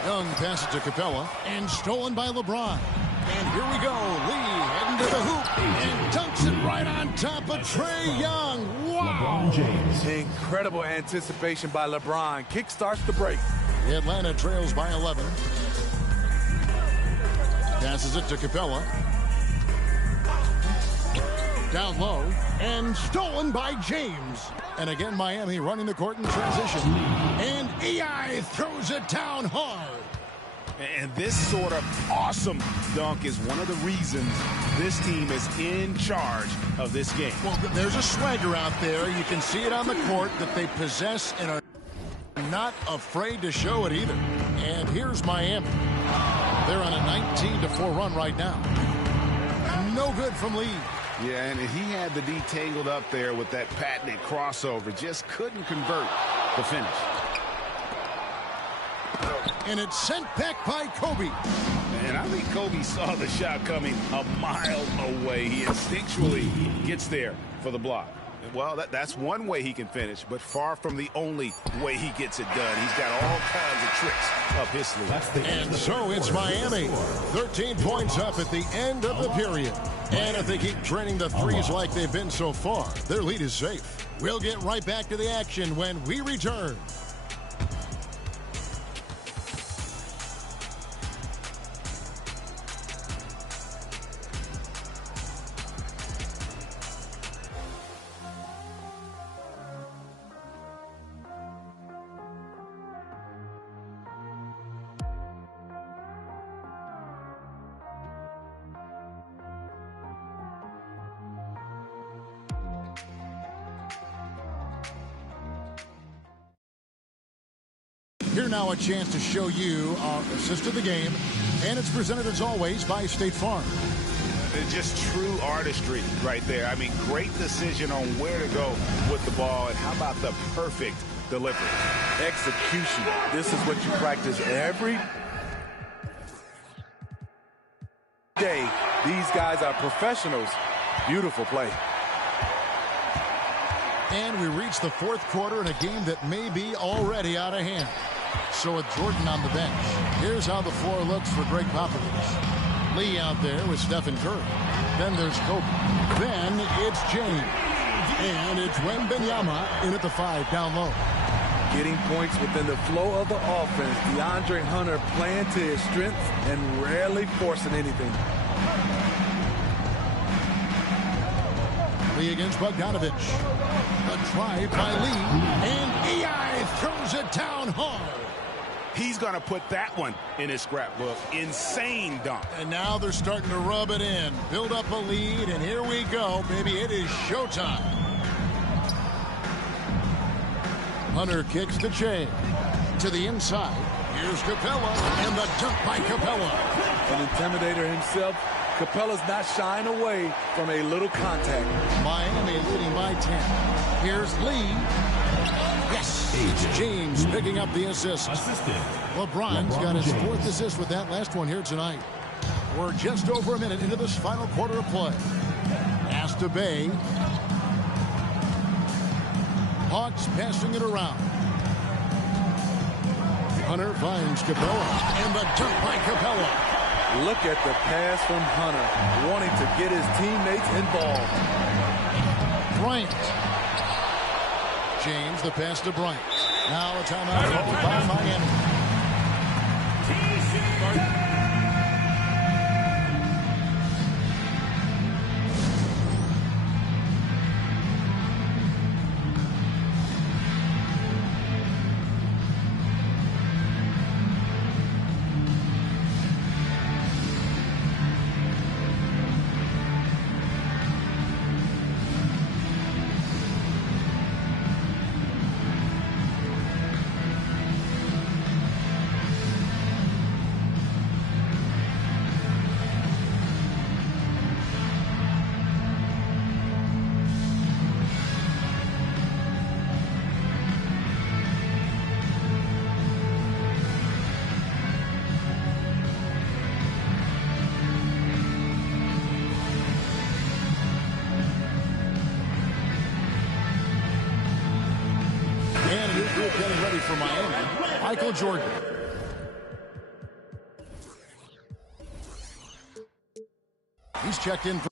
Young passes to Capella, and stolen by LeBron. And here we go. Lee heading to the hoop and dunks it right on top of Trae Young. Wow. LeBron James. Incredible anticipation by LeBron. Kick starts the break. Atlanta trails by 11. Passes it to Capella. Down low and stolen by James. And again, Miami running the court in transition. And EI throws it down hard. And this sort of awesome dunk is one of the reasons this team is in charge of this game. Well, there's a swagger out there. You can see it on the court that they possess and are not afraid to show it either. And here's Miami. They're on a 19-4 run right now. No good from Lee. Yeah, and he had the D tangled up there with that patented crossover. Just couldn't convert the finish. And it's sent back by Kobe. And I think Kobe saw the shot coming a mile away. He instinctually gets there for the block. Well, that's one way he can finish, but far from the only way he gets it done. He's got all kinds of tricks up his sleeve. And so it's Miami. 13 points up at the end of the period. And if they keep training the threes like they've been so far, their lead is safe. We'll get right back to the action when we return. Here now a chance to show you our assist of the game, and it's presented as always by State Farm. It's just true artistry right there. I mean, great decision on where to go with the ball, and how about the perfect delivery? Execution. This is what you practice every day. These guys are professionals. Beautiful play. And we reach the fourth quarter in a game that may be already out of hand. So with Jordan on the bench, here's how the floor looks for Greg Popovich. Lee out there with Stephen Curry. Then there's Kobe. Then it's James. And it's Wembanyama in at the 5 down low. Getting points within the flow of the offense. DeAndre Hunter playing to his strengths and rarely forcing anything. Lee against Bogdanovich. A drive by Lee. And EI throws it down hard. He's going to put that one in his scrapbook. Insane dunk. And now they're starting to rub it in. Build up a lead, and here we go, baby. It is showtime. Hunter kicks to Che. To the inside. Here's Capella, and the dunk by Capella. An intimidator himself. Capella's not shying away from a little contact. Miami leading by 10. Here's Lee. Yes, it's James picking up the assist. LeBron's got his 4th assist with that last one here tonight. We're just over a minute into this final quarter of play. Pass to Bay. Hawks passing it around. Hunter finds Capella. And the dunk by Capella. Look at the pass from Hunter, wanting to get his teammates involved. Bryant. James, the pass to Bryant. Now a timeout called by Miami. Getting ready for Miami, Michael Jordan. He's checked in for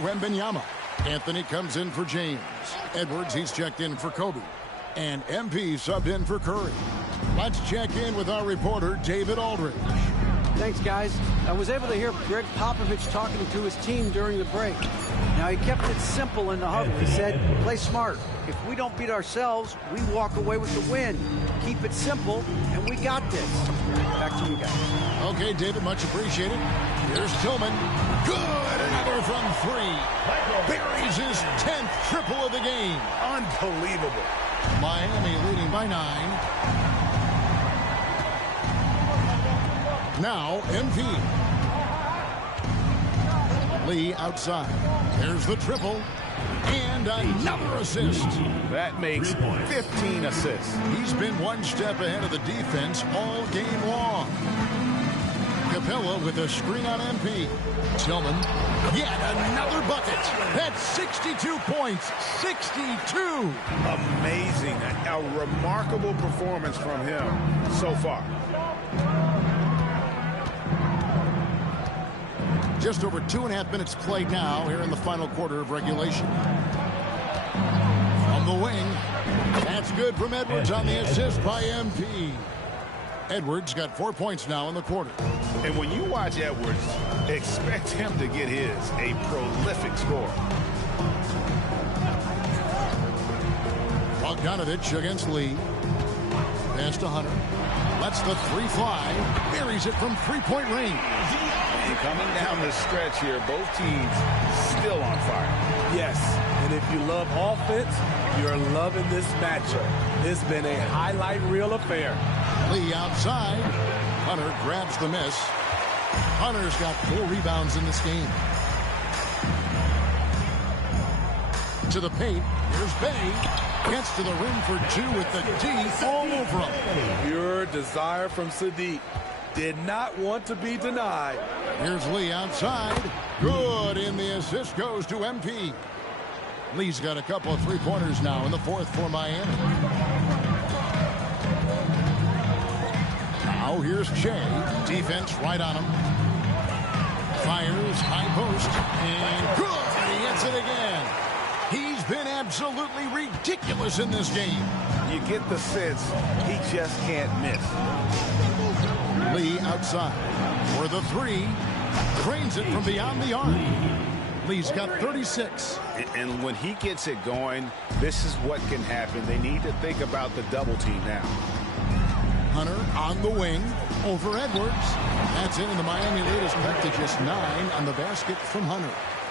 Wembanyama. Anthony comes in for James. Edwards, he's checked in for Kobe. And MP subbed in for Curry. Let's check in with our reporter, David Aldridge. Thanks, guys. I was able to hear Greg Popovich talking to his team during the break. Now, he kept it simple in the huddle. He said, play smart. If we don't beat ourselves, we walk away with the win. Keep it simple, and we got this. Back to you guys. Okay, David, much appreciated. Here's Tillman. Good! Another from three. Buries his 10th triple of the game. Unbelievable. Miami leading by 9. Now, MP. Lee outside. There's the triple. And another assist. That makes 15 assists. He's been one step ahead of the defense all game long. Capella with a screen on MP. Tillman, yet another bucket. That's 62 points. 62. Amazing. A remarkable performance from him so far. Just over 2.5 minutes played now here in the final quarter of regulation. From the wing, that's good from Edwards on the assist by MP. Edwards got 4 points now in the quarter. And when you watch Edwards, expect him to get his, a prolific scorer. Bogdanovich against Lee. Pass to Hunter. Lets the three fly. Buries it from three-point range. And coming down the stretch here, both teams still on fire. Yes, and if you love offense, you're loving this matchup. It's been a highlight reel affair. Lee outside. Hunter grabs the miss. Hunter's got 4 rebounds in this game. To the paint. Here's Bay. Gets to the rim for 2 with the D all over him. Pure desire from Sadiq. Did not want to be denied. Here's Lee outside. Good, and the assist goes to MP. Lee's got a couple of three-pointers now in the fourth for Miami. Now here's Che. Defense right on him. Fires, high post, and good. He hits it again. He's been absolutely ridiculous in this game. You get the sense he just can't miss. Lee outside for the three. Cranes it from beyond the arc. Lee's got 36. And when he gets it going, this is what can happen. They need to think about the double team now. Hunter on the wing over Edwards. That's in, and the Miami lead is cut to just 9 on the basket from Hunter.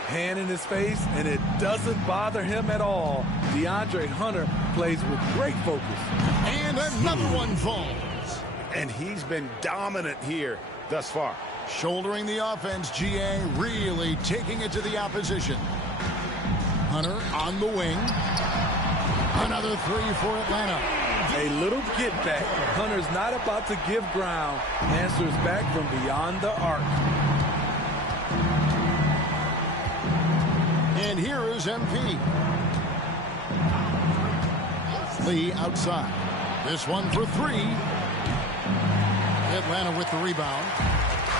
Hand in his face, and it doesn't bother him at all. DeAndre Hunter plays with great focus. And another one falls. And he's been dominant here thus far. Shouldering the offense, GA really taking it to the opposition. Hunter on the wing. Another three for Atlanta. A little get back. Hunter's not about to give ground. Answers back from beyond the arc. And here is MP. Lee outside. This one for 3. Atlanta with the rebound.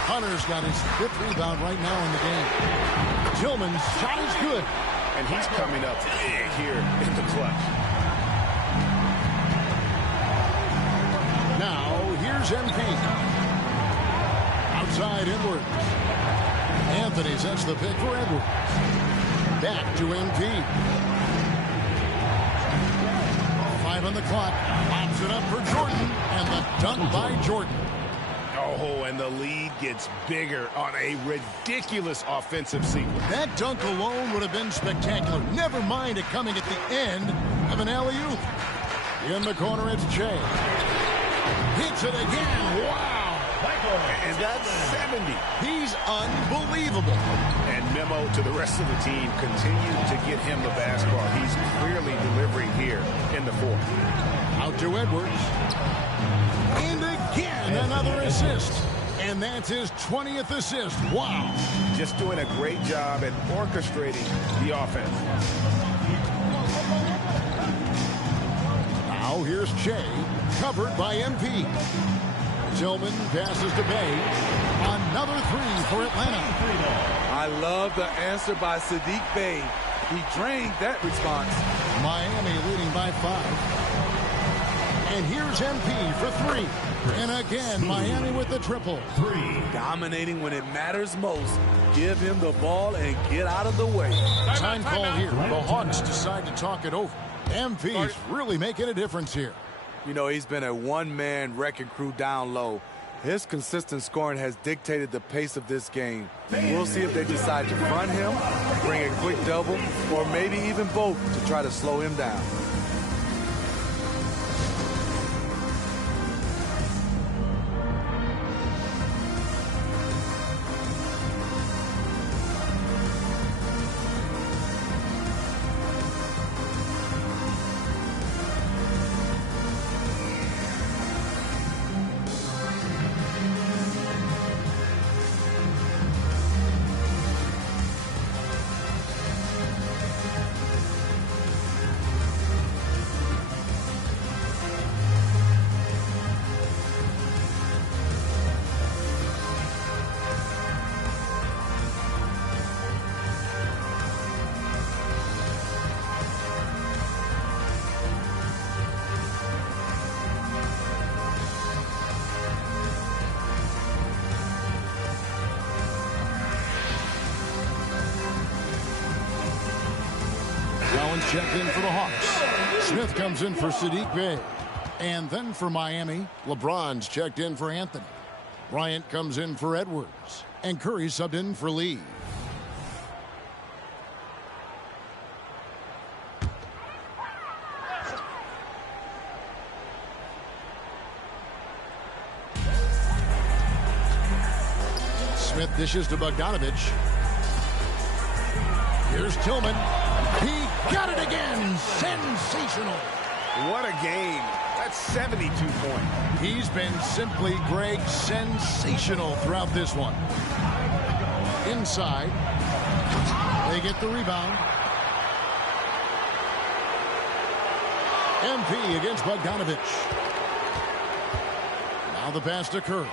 Hunter's got his 5th rebound right now in the game. Tillman's shot is good. And he's coming up big here in the clutch. Now, here's MP. Outside Edwards. Anthony sets the pick for Edwards. Back to MP. 5 on the clock. Pops it up for Jordan. And the dunk by Jordan. Oh, and the lead gets bigger on a ridiculous offensive sequence. That dunk alone would have been spectacular. Never mind it coming at the end of an alley-oop. In the corner, it's Che. Hits it again. Wow. And that's 70. He's unbelievable. And memo to the rest of the team, continue to get him the basketball. He's clearly delivering here in the fourth. Out to Edwards. And again, another assist. And that's his 20th assist. Wow. Just doing a great job at orchestrating the offense. Now here's Che, covered by MP. Tillman passes to Bay. Another three for Atlanta. I love the answer by Sadiq Bey. He drained that response. Miami leading by 5. And here's MP for 3. And again, Miami with the triple. Dominating when it matters most. Give him the ball and get out of the way. Time call here. The Hawks decide to talk it over. MP's really making a difference here. You know, he's been a one-man wrecking crew down low. His consistent scoring has dictated the pace of this game. We'll see if they decide to front him, bring a quick double, or maybe even both to try to slow him down. Collins checked in for the Hawks. Smith comes in for Sadiq Bey. And then for Miami, LeBron's checked in for Anthony. Bryant comes in for Edwards. And Curry subbed in for Lee. Smith dishes to Bogdanovich. Here's Tillman. He got it again. Sensational. What a game. That's 72 points. He's been simply, Greg, sensational throughout this one. Inside. They get the rebound. MP against Bogdanovich. Now the pass to Curry.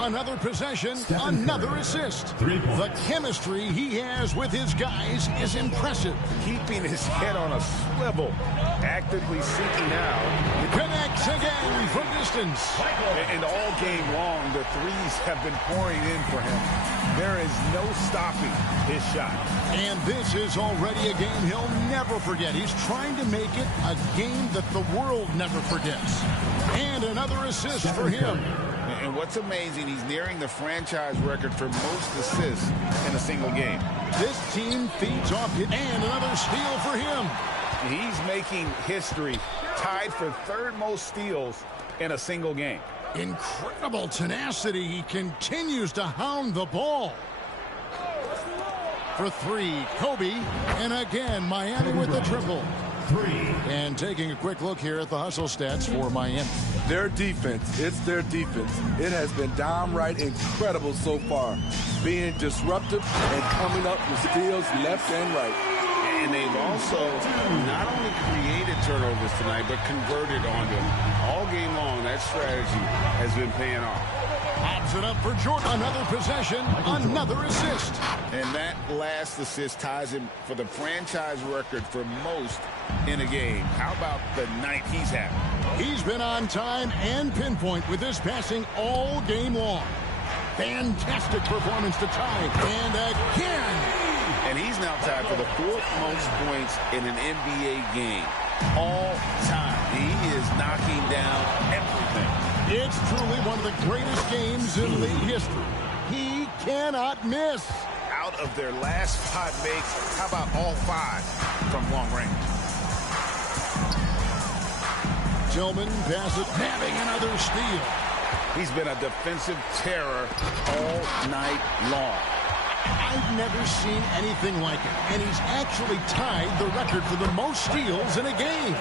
Another possession, another assist. The chemistry he has with his guys is impressive. Keeping his head on a swivel, actively seeking out. Connects again from distance. And all game long, the threes have been pouring in for him. There is no stopping his shot. And this is already a game he'll never forget. He's trying to make it a game that the world never forgets. And another assist for him. And what's amazing, he's nearing the franchise record for most assists in a single game. This team feeds off it, and another steal for him. He's making history, tied for third most steals in a single game. Incredible tenacity. He continues to hound the ball. For 3, Kobe, and again, Miami with the triple. And taking a quick look here at the hustle stats for Miami. Their defense, it's their defense. It has been downright incredible so far. Being disruptive and coming up with steals left and right. And they've also not only created turnovers tonight, but converted on them. All game long, that strategy has been paying off. Pops it up for Jordan. Another possession, another assist. And that last assist ties him for the franchise record for most in a game. How about the night he's having? He's been on time and pinpoint with this passing all game long. Fantastic performance to tie. And again. And he's now tied for the 4th most points in an NBA game. All time. He is knocking down everything. It's truly one of the greatest games in league history. He cannot miss. Out of their last 5 makes, how about all 5 from long range? Tillman passes, nabbing another steal. He's been a defensive terror all night long. I've never seen anything like it. And he's actually tied the record for the most steals in a game.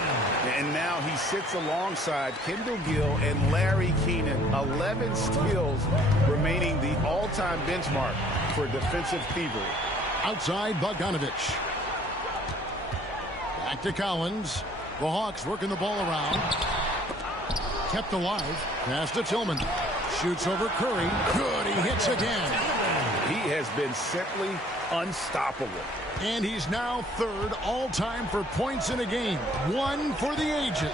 And now he sits alongside Kendall Gill and Larry Keenan. 11 steals remaining the all-time benchmark for defensive thievery. Outside Bogdanovich. Back to Collins. The Hawks working the ball around. kept alive. Pass to Tillman. Shoots over Curry. Good, he hits again. He has been simply unstoppable. And he's now third all-time for points in a game. One for the ages.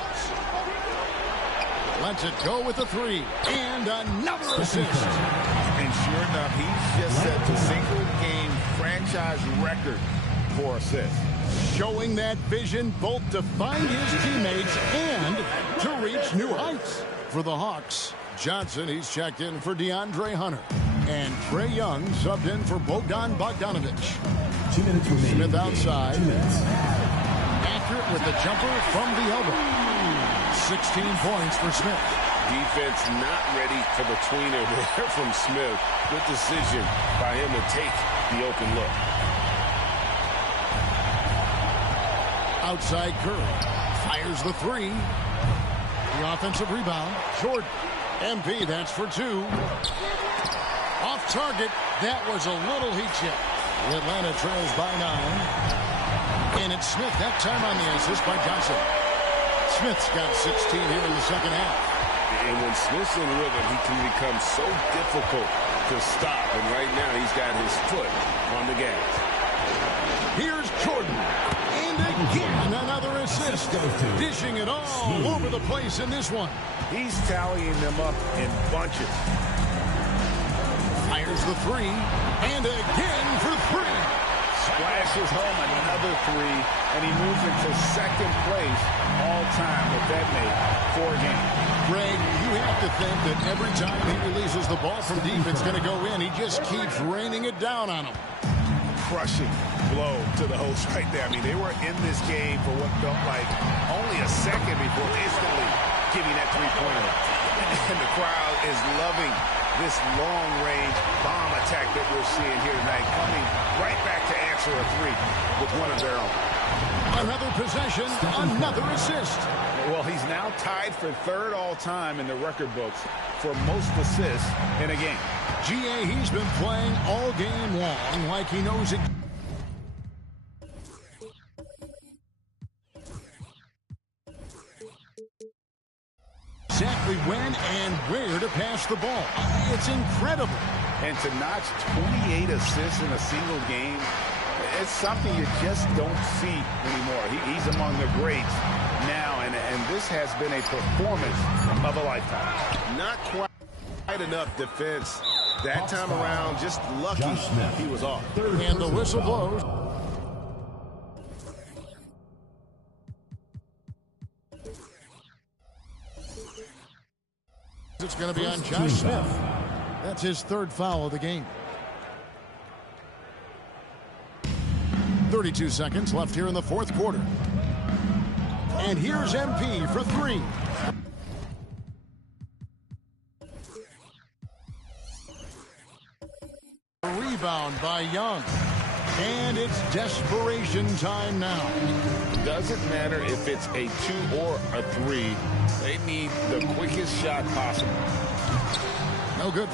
Lets it go with a three. And another assist. And sure enough, he's just set the single-game franchise record for assists. Showing that vision both to find his teammates and to reach new heights. For the Hawks, Johnson, he's checked in for DeAndre Hunter. And Trae Young subbed in for Bogdan Bogdanovic. 2 minutes remaining. Smith outside. 2 minutes. Accurate with the jumper from the elbow. 16 points for Smith. Defense not ready for the tweener there from Smith. Good decision by him to take the open look. Outside Curry. Fires the three. The offensive rebound. Jordan. MP, that's for two. Off target. That was a little heat check. Atlanta trails by 9. And it's Smith that time on the assist by Johnson. Smith's got 16 here in the second half. And when Smith's in rhythm, he can become so difficult to stop. And right now, he's got his foot on the gas. Here's Jordan. And again, another assist. Dishing it all over the place in this one. He's tallying them up in bunches. Fires the three. And again for three. Splashes home another three, and he moves into second place all-time with that made 4 games. Greg, you have to think that every time he releases the ball from deep, it's going to go in. He just keeps raining it down on him. Crushing blow to the host right there. I mean, they were in this game for what felt like only a second before instantly giving that three-pointer. And the crowd is loving this long-range bomb attack that we're seeing here tonight, coming right back to answer a three with one of their own. Another possession, another assist. Well, he's now tied for third all-time in the record books for most assists in a game. GA, he's been playing all game long like he knows it. Exactly when and where to pass the ball. It's incredible. And to notch 28 assists in a single game, it's something you just don't see anymore. He's among the greats now, and this has been a performance of a lifetime. Not quite enough defense that time around. Just lucky he was off. And the whistle blows. It's going to be on Josh Smith. That's his third foul of the game. 32 seconds left here in the fourth quarter. And here's MP for three. Rebound by Young. And it's desperation time now. Doesn't matter if it's a 2 or a 3. They need the quickest shot possible. No good.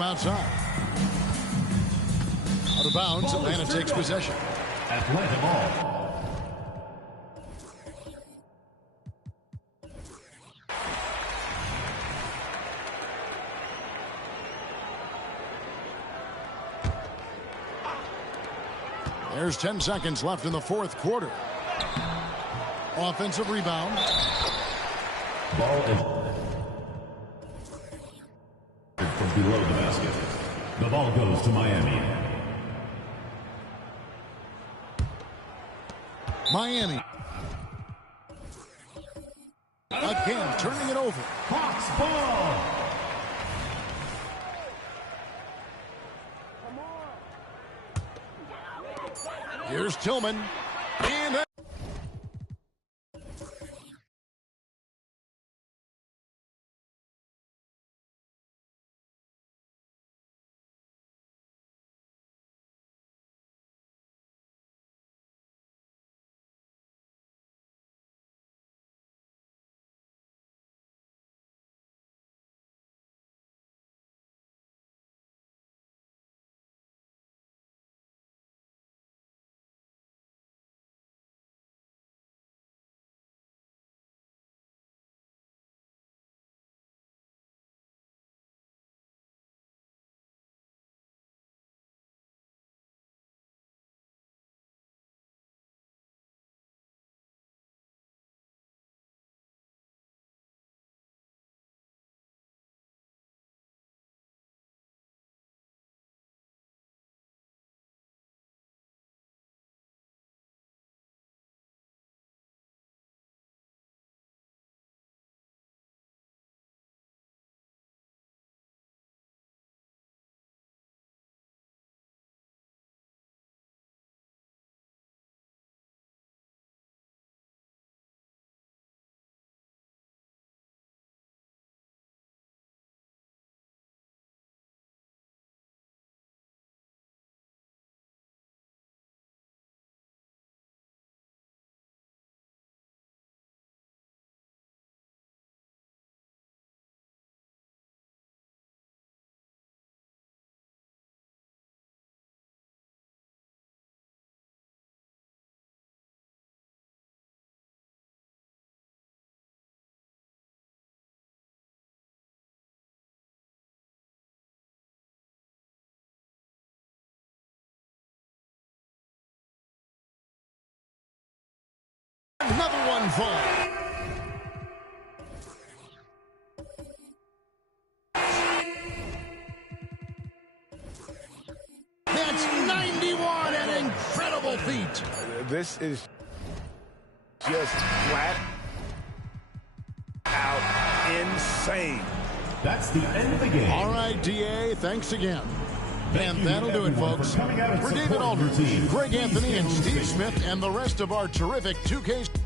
from outside. Out of bounds, Atlanta takes possession. Atlanta ball. There's 10 seconds left in the fourth quarter. Offensive rebound. Ball is from below the basket. The ball goes to Miami. Miami. Again, turning it over. Hawks ball. Here's Tillman. And another one falls. That's 91, an incredible feat. This is just flat out insane. That's the end of the game. All right, DA, thanks again. And that'll do it, folks. For For David Aldridge, Greg Anthony, and Steve Smith, and the rest of our terrific 2K